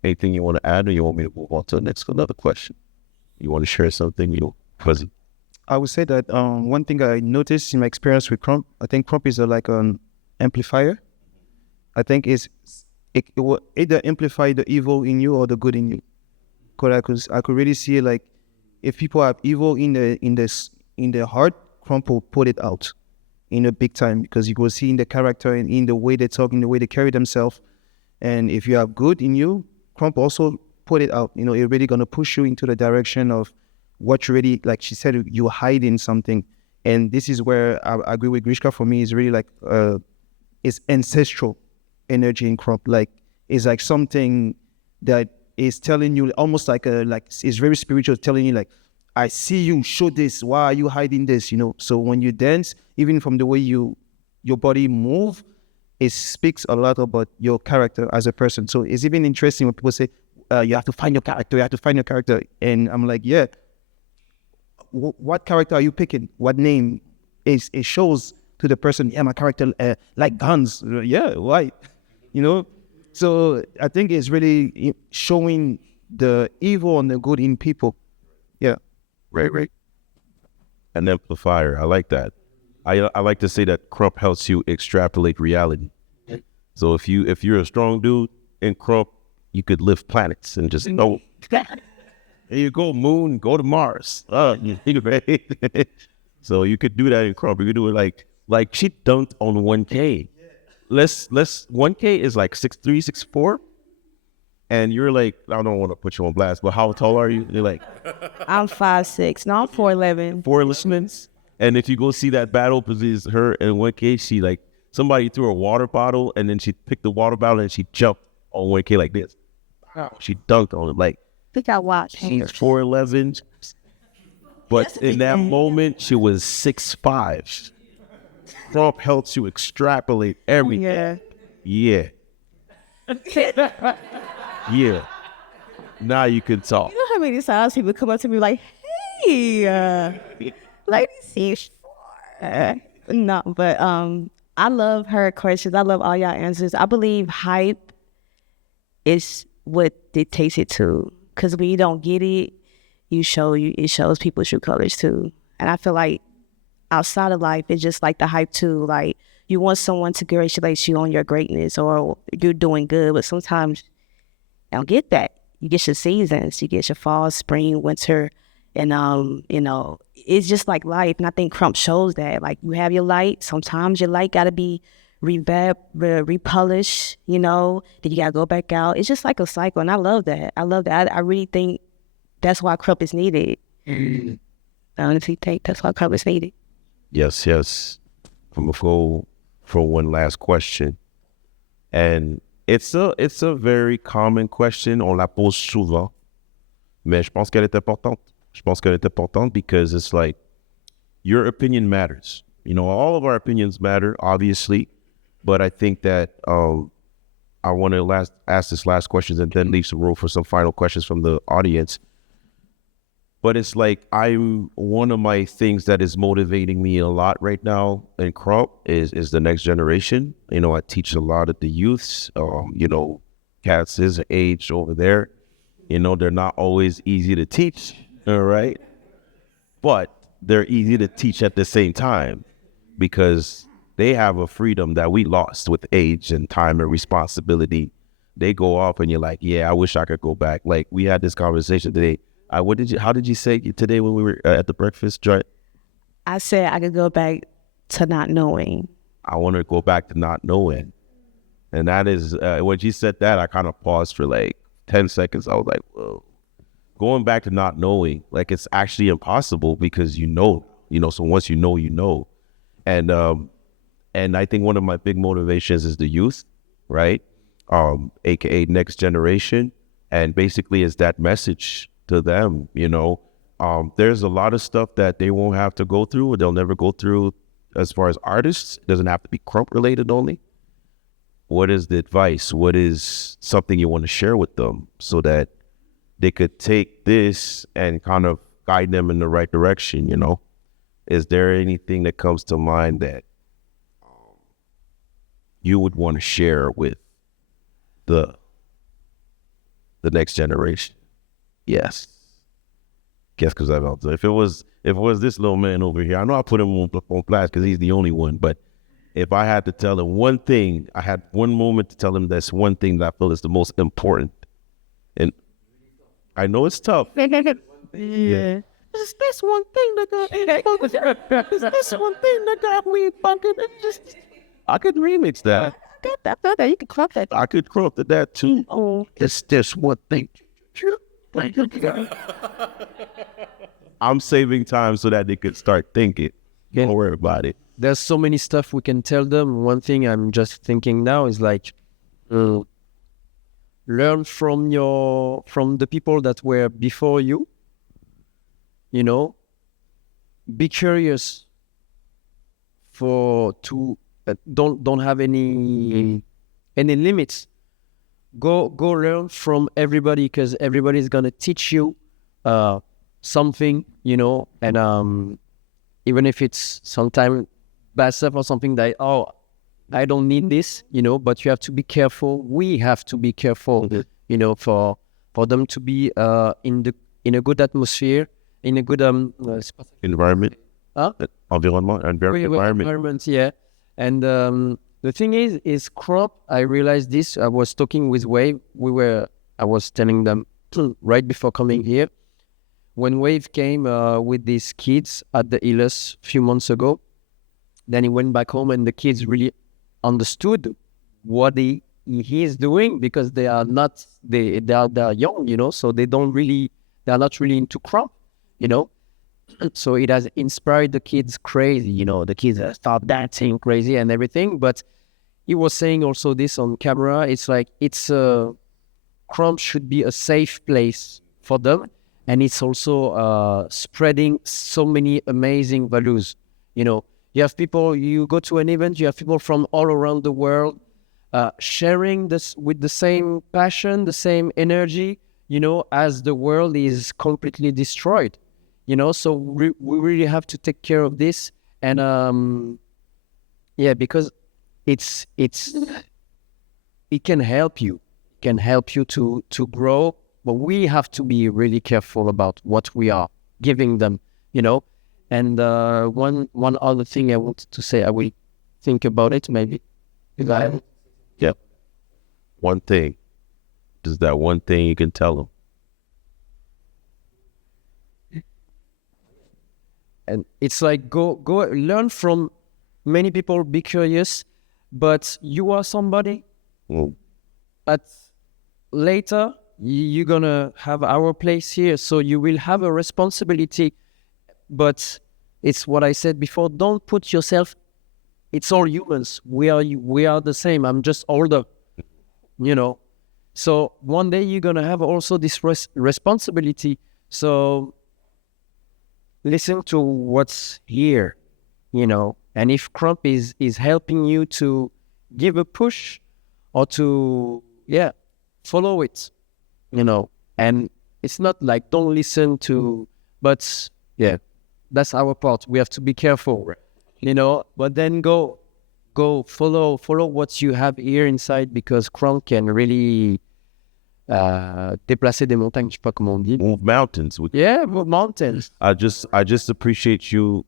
Anything you want to add, or you want me to move on to another question? You want to share something, Fuzzy? I would say that one thing I noticed in my experience with Krump, I think Krump is like an amplifier. I think it will either amplify the evil in you or the good in you. Because I could really see, like, if people have evil in their heart, Krump will put it out in a big time, because you will see in the character and in the way they talk, in the way they carry themselves. And if you have good in you, Krump also put it out. It's really going to push you into the direction of what you really, like she said, you hide in something. And this is where I agree with Grichka. For me, is really like it's ancestral energy in Krump. Like, it's like something that is telling you almost like it's very spiritual, telling you like, I see you, show this, why are you hiding this? So when you dance, even from the way your body move, it speaks a lot about your character as a person. So it's even interesting when people say, you have to find your character, and I'm like, yeah, what character are you picking? What name? It shows to the person, my character like guns. Yeah, why? So I think it's really showing the evil and the good in people. Yeah. Right. An amplifier. I like that. I like to say that Krump helps you extrapolate reality. So if you're a strong dude in Krump, you could lift planets and just there you go, moon, go to Mars. So you could do that in Krump. You could do it like she dunked on 1K. Let's 1K is like 6'3", 6'4", and you're like, I don't want to put you on blast, but how tall are you? You're like, I'm 5'6". No, I'm 4'11". 4 listeners. And if you go see that battle, because her and 1K, she like, somebody threw a water bottle, and then she picked the water bottle and she jumped on 1K like this. She dunked on it. Like, I think I watched. she's 4'11". But in that moment, she was 6'5". Krump helps you extrapolate everything. Yeah. Yeah. Now you can talk. You know how many times people come up to me like, hey, lady C4. No, but I love her questions. I love all y'all answers. I believe hype is what dictates it too. Because when you don't get it, it shows people true colors too. And I feel like outside of life, it's just like the hype too. Like you want someone to congratulate you on your greatness or you're doing good, but sometimes you don't get that. You get your seasons, you get your fall, spring, winter, and it's just like life. And I think Krump shows that. Like you have your light. Sometimes your light gotta be republished, then you gotta go back out. It's just like a cycle, and I love that. I really think that's why Krump is needed. I honestly think that's why Krump is needed. Yes. I'm gonna go for one last question, and it's a very common question. On la pose souvent, mais je pense qu'elle est importante. Because it's like your opinion matters. All of our opinions matter, obviously, but I think that I want to ask this last question and then leave some room for some final questions from the audience. But it's like one of my things that is motivating me a lot right now in Krump is the next generation. I teach a lot of the youths, cats is age over there. They're not always easy to teach, all right? But they're easy to teach at the same time because they have a freedom that we lost with age and time and responsibility. They go off and you're like, yeah, I wish I could go back. Like we had this conversation today. How did you say today when we were at the breakfast joint? I said I could go back to not knowing. I want to go back to not knowing. And that is, when she said that, I kind of paused for like 10 seconds. I was like, whoa. Going back to not knowing, like it's actually impossible because so once you know. And I think one of my big motivations is the youth, right? AKA next generation. And basically it's that message to them, there's a lot of stuff that they won't have to go through or they'll never go through as far as artists. It doesn't have to be Krump related only. What is the advice? What is something you want to share with them so that they could take this and kind of guide them in the right direction, Is there anything that comes to mind that you would want to share with the next generation? Yes. Guess because if it was this little man over here, I know I put him on blast because he's the only one, but if I had to tell him one thing, I had one moment to tell him that's one thing that I feel is the most important. And I know it's tough. Yeah. Is this one thing that got me fucking I could remix that. I feel that you could Krump that. I could Krump to that too. Oh, It's this one thing. I'm saving time so that they could start thinking. Yeah. Don't worry about it. There's so many stuff we can tell them. One thing I'm just thinking now is like, learn from the people that were before you. Be curious don't have any limits. Go learn from everybody because everybody's gonna teach you something, and even if it's sometimes bad stuff or something that I don't need this, but you have to be careful. We have to be careful, for them to be in a good atmosphere, in a good Environment. Environment. environment, yeah. And the thing is Krump, I realized this. I was talking with Wave. I was telling them right before coming here. When Wave came with these kids at the ILS a few months ago, then he went back home and the kids really understood what he is doing because they are young, so they are not really into Krump, So it has inspired the kids crazy, the kids start dancing crazy and everything. But he was saying also this on camera. It's like Krump should be a safe place for them. and it's also spreading so many amazing values. You know, you have people, you go to an event, you have people from all around the world sharing this with the same passion, the same energy, you know, as the world is completely destroyed. You know, so we really have to take care of this. And yeah, because it can help you. It can help you to grow, but we have to be really careful about what we are giving them, you know. And one other thing I wanted to say, I will think about it maybe. Yep. One thing. Just that one thing you can tell them. And it's like go learn from many people, be curious, but you are somebody. At later you're gonna have our place here, so you will have a responsibility. But it's what I said before, don't put yourself, it's all humans, we are the same, I'm just older, you know. So one day you're gonna have also this responsibility. So listen to what's here, you know. And if Krump is helping you to give a push or to, follow it, you know. And it's not like don't listen to, but that's our part. We have to be careful, you know. But then go follow what you have here inside, because Krump can really déplacer des montagnes, je sais pas comment on dit. Move mountains. Move mountains. I just appreciate you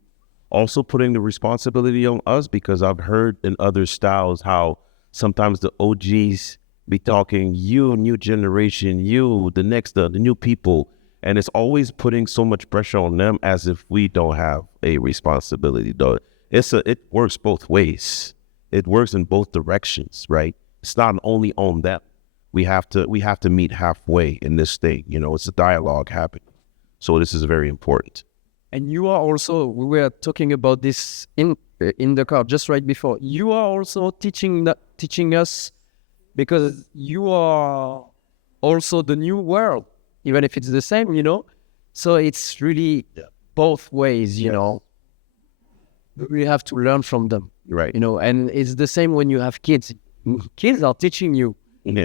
also putting the responsibility on us, because I've heard in other styles how sometimes the OGs be talking, you, new generation, you, the next, the new people. And it's always putting so much pressure on them as if we don't have a responsibility, though. It works both ways. It works in both directions, right? It's not only on them. We have to meet halfway in this thing. You know, it's a dialogue happening. So this is very important. And you are also, we were talking about this in the car just right before. You are also teaching us, because you are also the new world, even if it's the same, you know. So it's really both ways, you know. We have to learn from them, Right? you know. And it's the same when you have kids. Kids are teaching you, and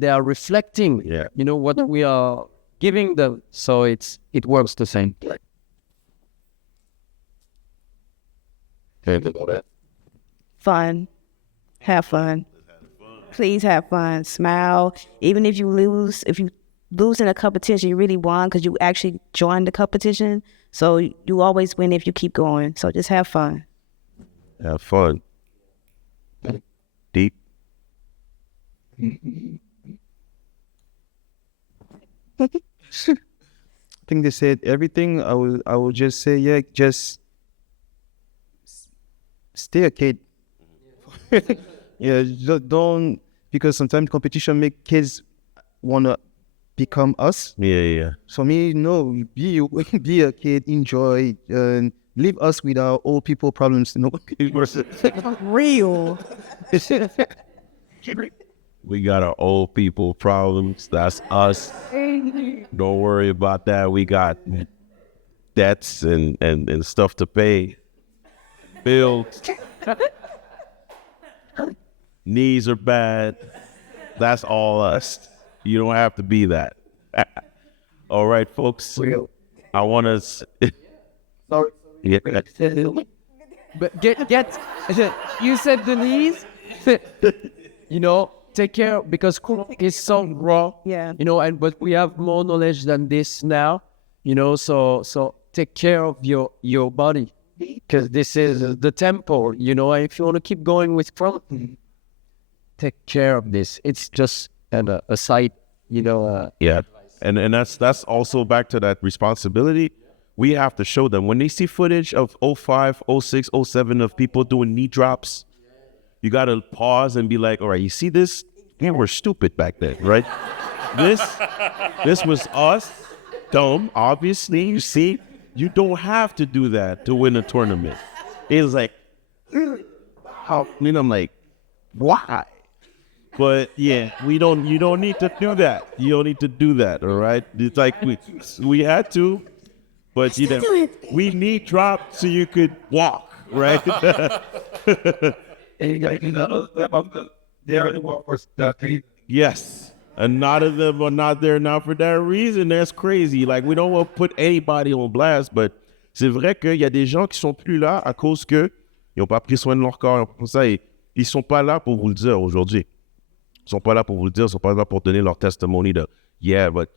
they are reflecting, you know, what we are giving them. So it works the same. Fun. Have fun. Please have fun. Smile. Even if you lose in a competition, you really won because you actually joined the competition. So you always win if you keep going. So just have fun. Have fun. Deep. I think they said everything. I will just say, just stay a kid. Don't, because sometimes competition make kids wanna become us. Yeah. So me, no, be a kid, enjoy, and leave us with our old people problems. No, Real. We got our old people problems. That's us. Don't worry about that. We got debts and stuff to pay. Bills. Knees are bad. That's all us. You don't have to be that. All right, folks. I want to... Sorry. Yeah. But get you said the knees. You know, take care, because Krump is so raw. Yeah. You know, but we have more knowledge than this now. You know, so take care of your body, because this is the temple. You know, and if you want to keep going with Krump, take care of this. It's just a side, you know. And that's also back to that responsibility. We have to show them when they see footage of 05, 06, 07 of people doing knee drops. You got to pause and be like, all right, you see this? We were stupid back then, right? This was us, dumb, obviously. You see, you don't have to do that to win a tournament. It's like, how? And I'm like, why? But yeah, you don't need to do that. You don't need to do that, all right? It's like we had to, but you know, we need drop so you could walk, right? And you know, they're the one for stuff. Yes. And not of them are not there now for that reason. That's crazy. Like, we don't want to put anybody on blast, but c'est vrai qu'il y a des gens qui sont plus là à cause que ils n'ont pas pris soin de leur corps. Pour ça, ils sont pas là pour vous le dire aujourd'hui. Ils sont pas là pour vous le dire. Ils sont pas là pour donner leur testimony de, yeah, but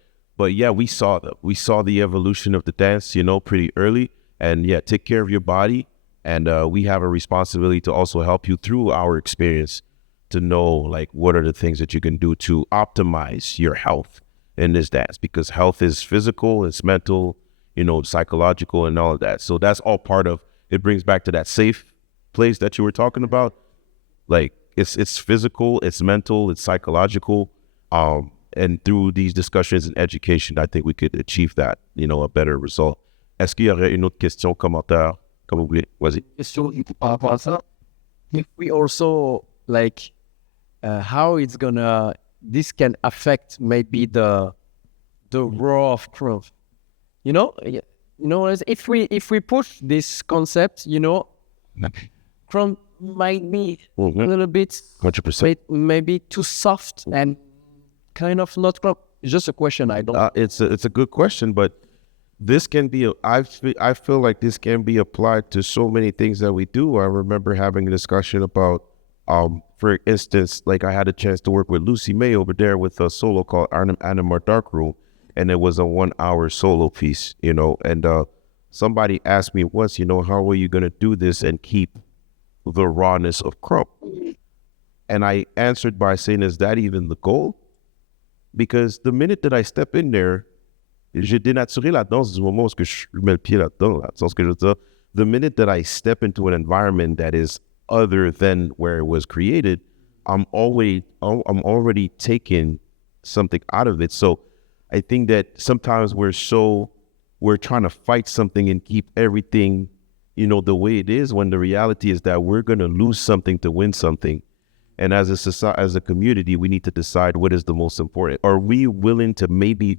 yeah, we saw them. We saw the evolution of the dance, you know, pretty early. And yeah, take care of your body. And we have a responsibility to also help you through our experience to know, like, what are the things that you can do to optimize your health in this dance, because health is physical, it's mental, you know, psychological and all of that. So that's all part of, it brings back to that safe place that you were talking about. Like, it's physical, it's mental, it's psychological. And through these discussions and education, I think we could achieve that, you know, a better result. Est-ce qu'il y aurait une autre question, commentaire, comme vous voulez? Vas-y. So, par rapport à ça, If we also like how it's gonna, this can affect maybe the raw of Krump. You know, if we push this concept, you know, Krump might be a little bit 100%. maybe too soft and kind of not Krump. It's just a question. I don't. It's a good question, but this can be, I feel like this can be applied to so many things that we do. I remember having a discussion about, for instance, like I had a chance to work with Lucy May over there with a solo called Animar Dark Room, and it was a 1 hour solo piece, you know, and somebody asked me once, you know, how are you going to do this and keep the rawness of Krump? And I answered by saying, is that even the goal? Because the minute that I step in there, j'ai dénaturé la danse du moment où je mets le pied là-dedans. Là. Ce que je veux dire, the minute that I step into an environment that is other than where it was created, I'm already taking something out of it. So I think that sometimes we're trying to fight something and keep everything, you know, the way it is, when the reality is that we're going to lose something to win something. And as a society, as a community, we need to decide what is the most important. Are we willing to maybe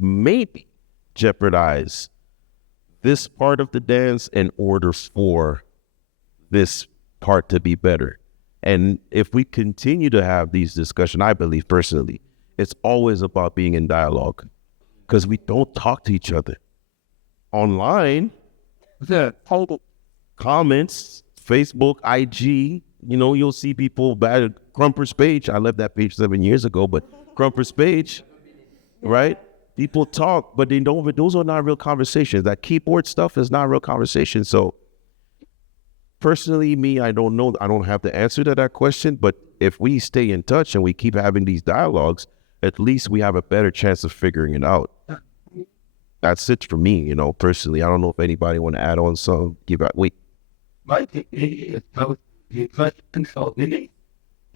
jeopardize this part of the dance in order for this part to be better? And if we continue to have these discussions, I believe personally, it's always about being in dialogue, because we don't talk to each other. Online, comments, Facebook, IG, you know, you'll see people bad. Krumper's page, I left that page 7 years ago, but Krumper's page, right? People talk, but they don't. Those are not real conversations. That keyboard stuff is not real conversation. So, personally, me, I don't know. I don't have the answer to that question. But if we stay in touch and we keep having these dialogues, at least we have a better chance of figuring it out. That's it for me, you know, personally. I don't know if anybody want to add on some. Give out. Wait. my thing is both the first control living,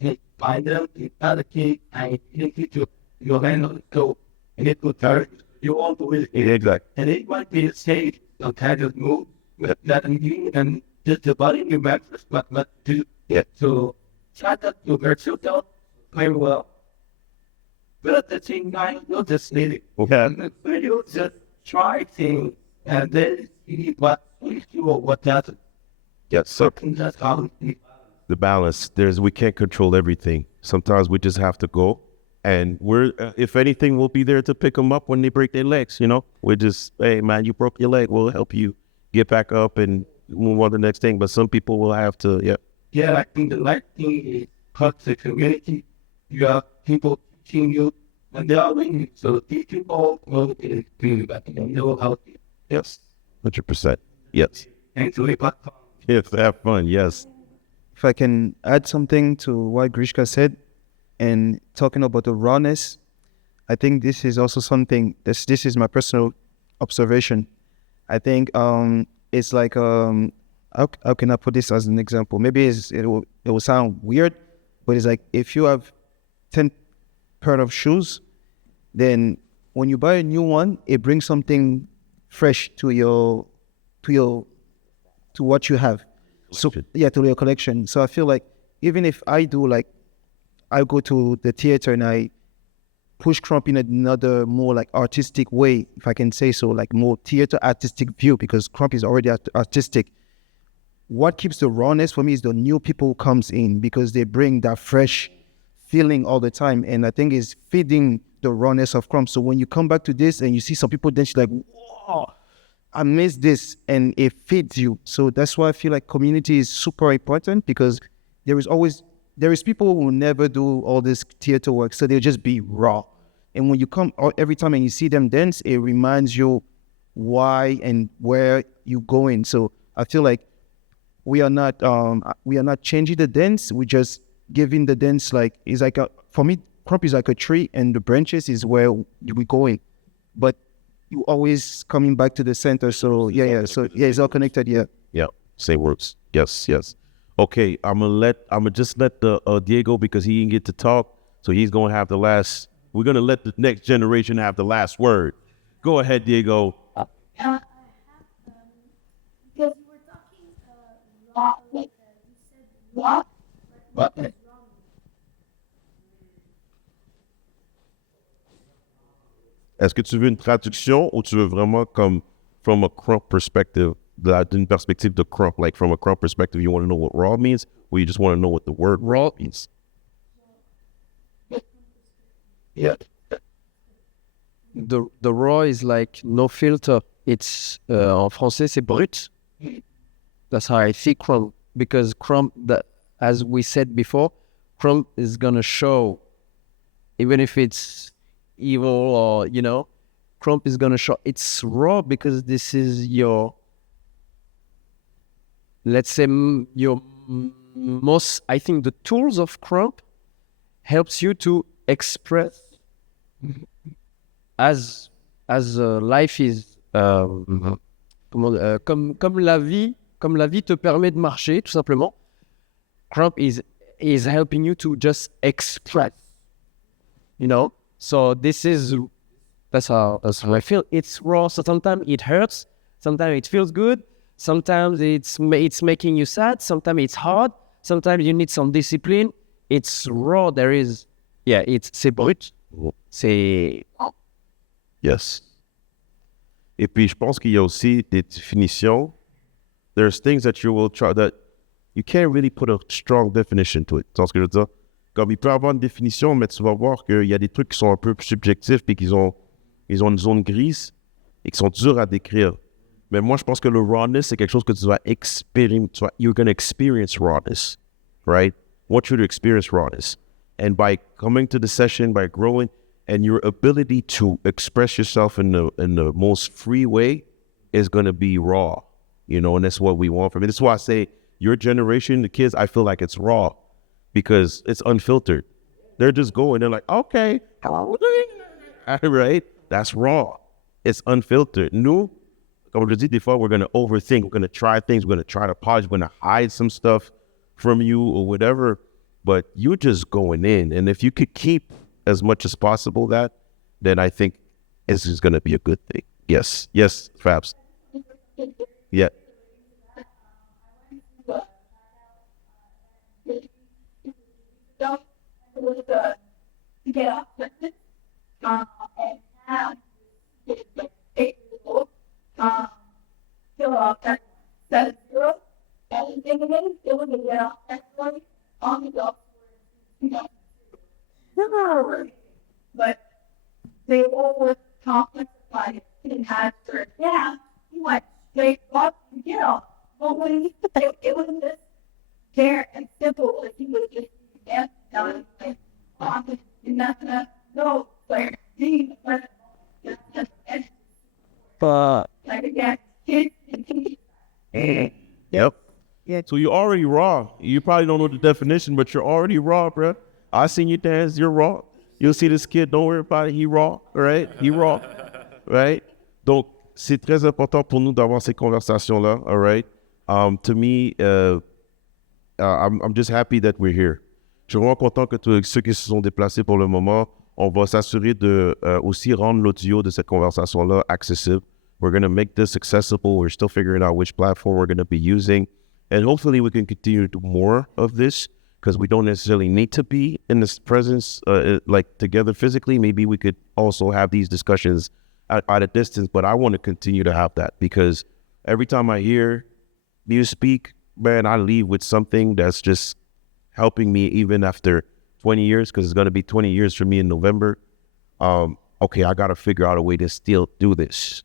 and find them, the other key, and into your land go, and it will turn you all the way. Exactly. And it might be a stage, so kind of move, but that and just the body you matches, but to get to try that you hurt yourself very well. But at the same time, you'll just need it. Okay. You just try things, and then see what please you or what doesn't. Yes. So That's how the balance, we can't control everything. Sometimes we just have to go, and we're if anything, we'll be there to pick them up when they break their legs. You know, we're just, hey man, you broke your leg, we'll help you get back up and move on to the next thing. But some people will have to, Yeah, I think the right thing is part the community. You have people teaching you, and they are winning. So these people will be back and know how to. Yes, 100%. Yes, And to live up. yes, have fun. Yes. If I can add something to what Grichka said, and talking about the rawness, I think this is also something, this is my personal observation. I think it's like, how can I put this as an example? Maybe it will sound weird, but it's like if you have 10 pair of shoes, then when you buy a new one, it brings something fresh to what you have. So Collection. yeah, to your collection. So I feel like even if I do like I go to the theater and I push Krump in another more like artistic way, if I can say so, like more theater artistic view, because Krump is already artistic. What keeps the rawness for me is the new people who comes in, because they bring that fresh feeling all the time, and I think it's feeding the rawness of Krump. So when you come back to this and you see some people dance, you're like, whoa, I miss this, and it feeds you. So that's why I feel like community is super important, because there is people who never do all this theater work, so they'll just be raw. And when you come every time and you see them dance, it reminds you why and where you're going. So I feel like we are not changing the dance. We're just giving the dance like, it's like for me, Krump is like a tree, and the branches is where we're going. But you always coming back to the center. So so it's all connected. Yeah, same words. Yes. Okay, I'm gonna just let the Diego, because he didn't get to talk, so he's gonna have the last. We're gonna let the next generation have the last word. Go ahead, Diego. I have, because you were talking raw, like you said raw, but what is wrong? Est-ce que tu veux une traduction ou tu veux vraiment comme from a Krump perspective, d'une perspective de Krump, like from a Krump perspective, you want to know what raw means, or you just want to know what the word raw means? Yeah. The raw is like no filter. It's en français c'est brut. That's how I see Krump, because Krump, that, as we said before, Krump is gonna show, even if it's evil or Krump is gonna show it's raw, because this is your, let's say, your most, I think the tools of Krump helps you to express as life is, comme la vie te permet de marcher, tout simplement. Krump is helping you to just express, so that's how I feel. It's raw, so sometimes it hurts, sometimes it feels good, sometimes it's making you sad, sometimes it's hard, sometimes you need some discipline. It's raw. C'est brut. C'est... Yes. Et puis, je pense qu'il y a aussi des définitions. There's things that you will try that you can't really put a strong definition to it. Tu vois ce que je veux dire? Comme il peut avoir une définition, mais tu vas voir qu'il y a des trucs qui sont un peu subjectifs et qu'ils ont une zone grise et qui sont durs à décrire. Mais moi, je pense que le rawness, c'est quelque chose que tu vas expérimenter. You're going to experience rawness, right? I want you to experience rawness. And by coming to the session, by growing, and your ability to express yourself in the most free way is going to be raw, and that's what we want from it. That's why I say your generation, the kids, I feel like it's raw because it's unfiltered. They're just going, they're like, okay, right? That's raw. It's unfiltered. Nous, comme je dis, des fois, we're going to overthink. We're going to try things. We're going to try to polish. We're going to hide some stuff from you or whatever. But you're just going in. And if you could keep as much as possible then I think this is going to be a good thing. Yes, Fabs. Yeah. Get up, and have fill out that zero, and then again, it will get up that point on the go. But they always complexified and had to, what they got, but when it was just there and simple, like you would just get done and nothing else, no, like being like again, kids and teachers. Yep. Yeah. So you're already raw. You probably don't know the definition, but you're already raw, bro. I seen you dance. You're raw. You'll see this kid. Don't worry about it. He raw, right? He raw, right? Donc c'est très important pour nous d'avoir ces conversations-là, all right? To me, I'm just happy that we're here. Je suis vraiment content que tous ceux qui se sont déplacés pour le moment, on va s'assurer de aussi rendre l'audio de cette conversation-là accessible. We're going to make this accessible. We're still figuring out which platform we're going to be using. And hopefully we can continue to do more of this. because we don't necessarily need to be in this presence, like together physically. Maybe we could also have these discussions at a distance, but I want to continue to have that, because every time I hear you speak, man, I leave with something that's just helping me even after 20 years, because it's going to be 20 years for me in November. Okay, I got to figure out a way to still do this.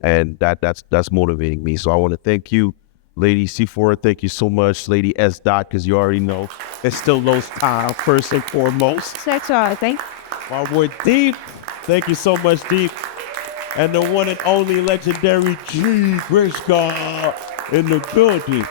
And that's motivating me. So I want to thank you, Lady C4. Thank you so much, Lady S. Because you already know it's still Los Time first and foremost. Sexual, thank My boy Deep. Thank you so much, Deep. And the one and only legendary Grichka in the building.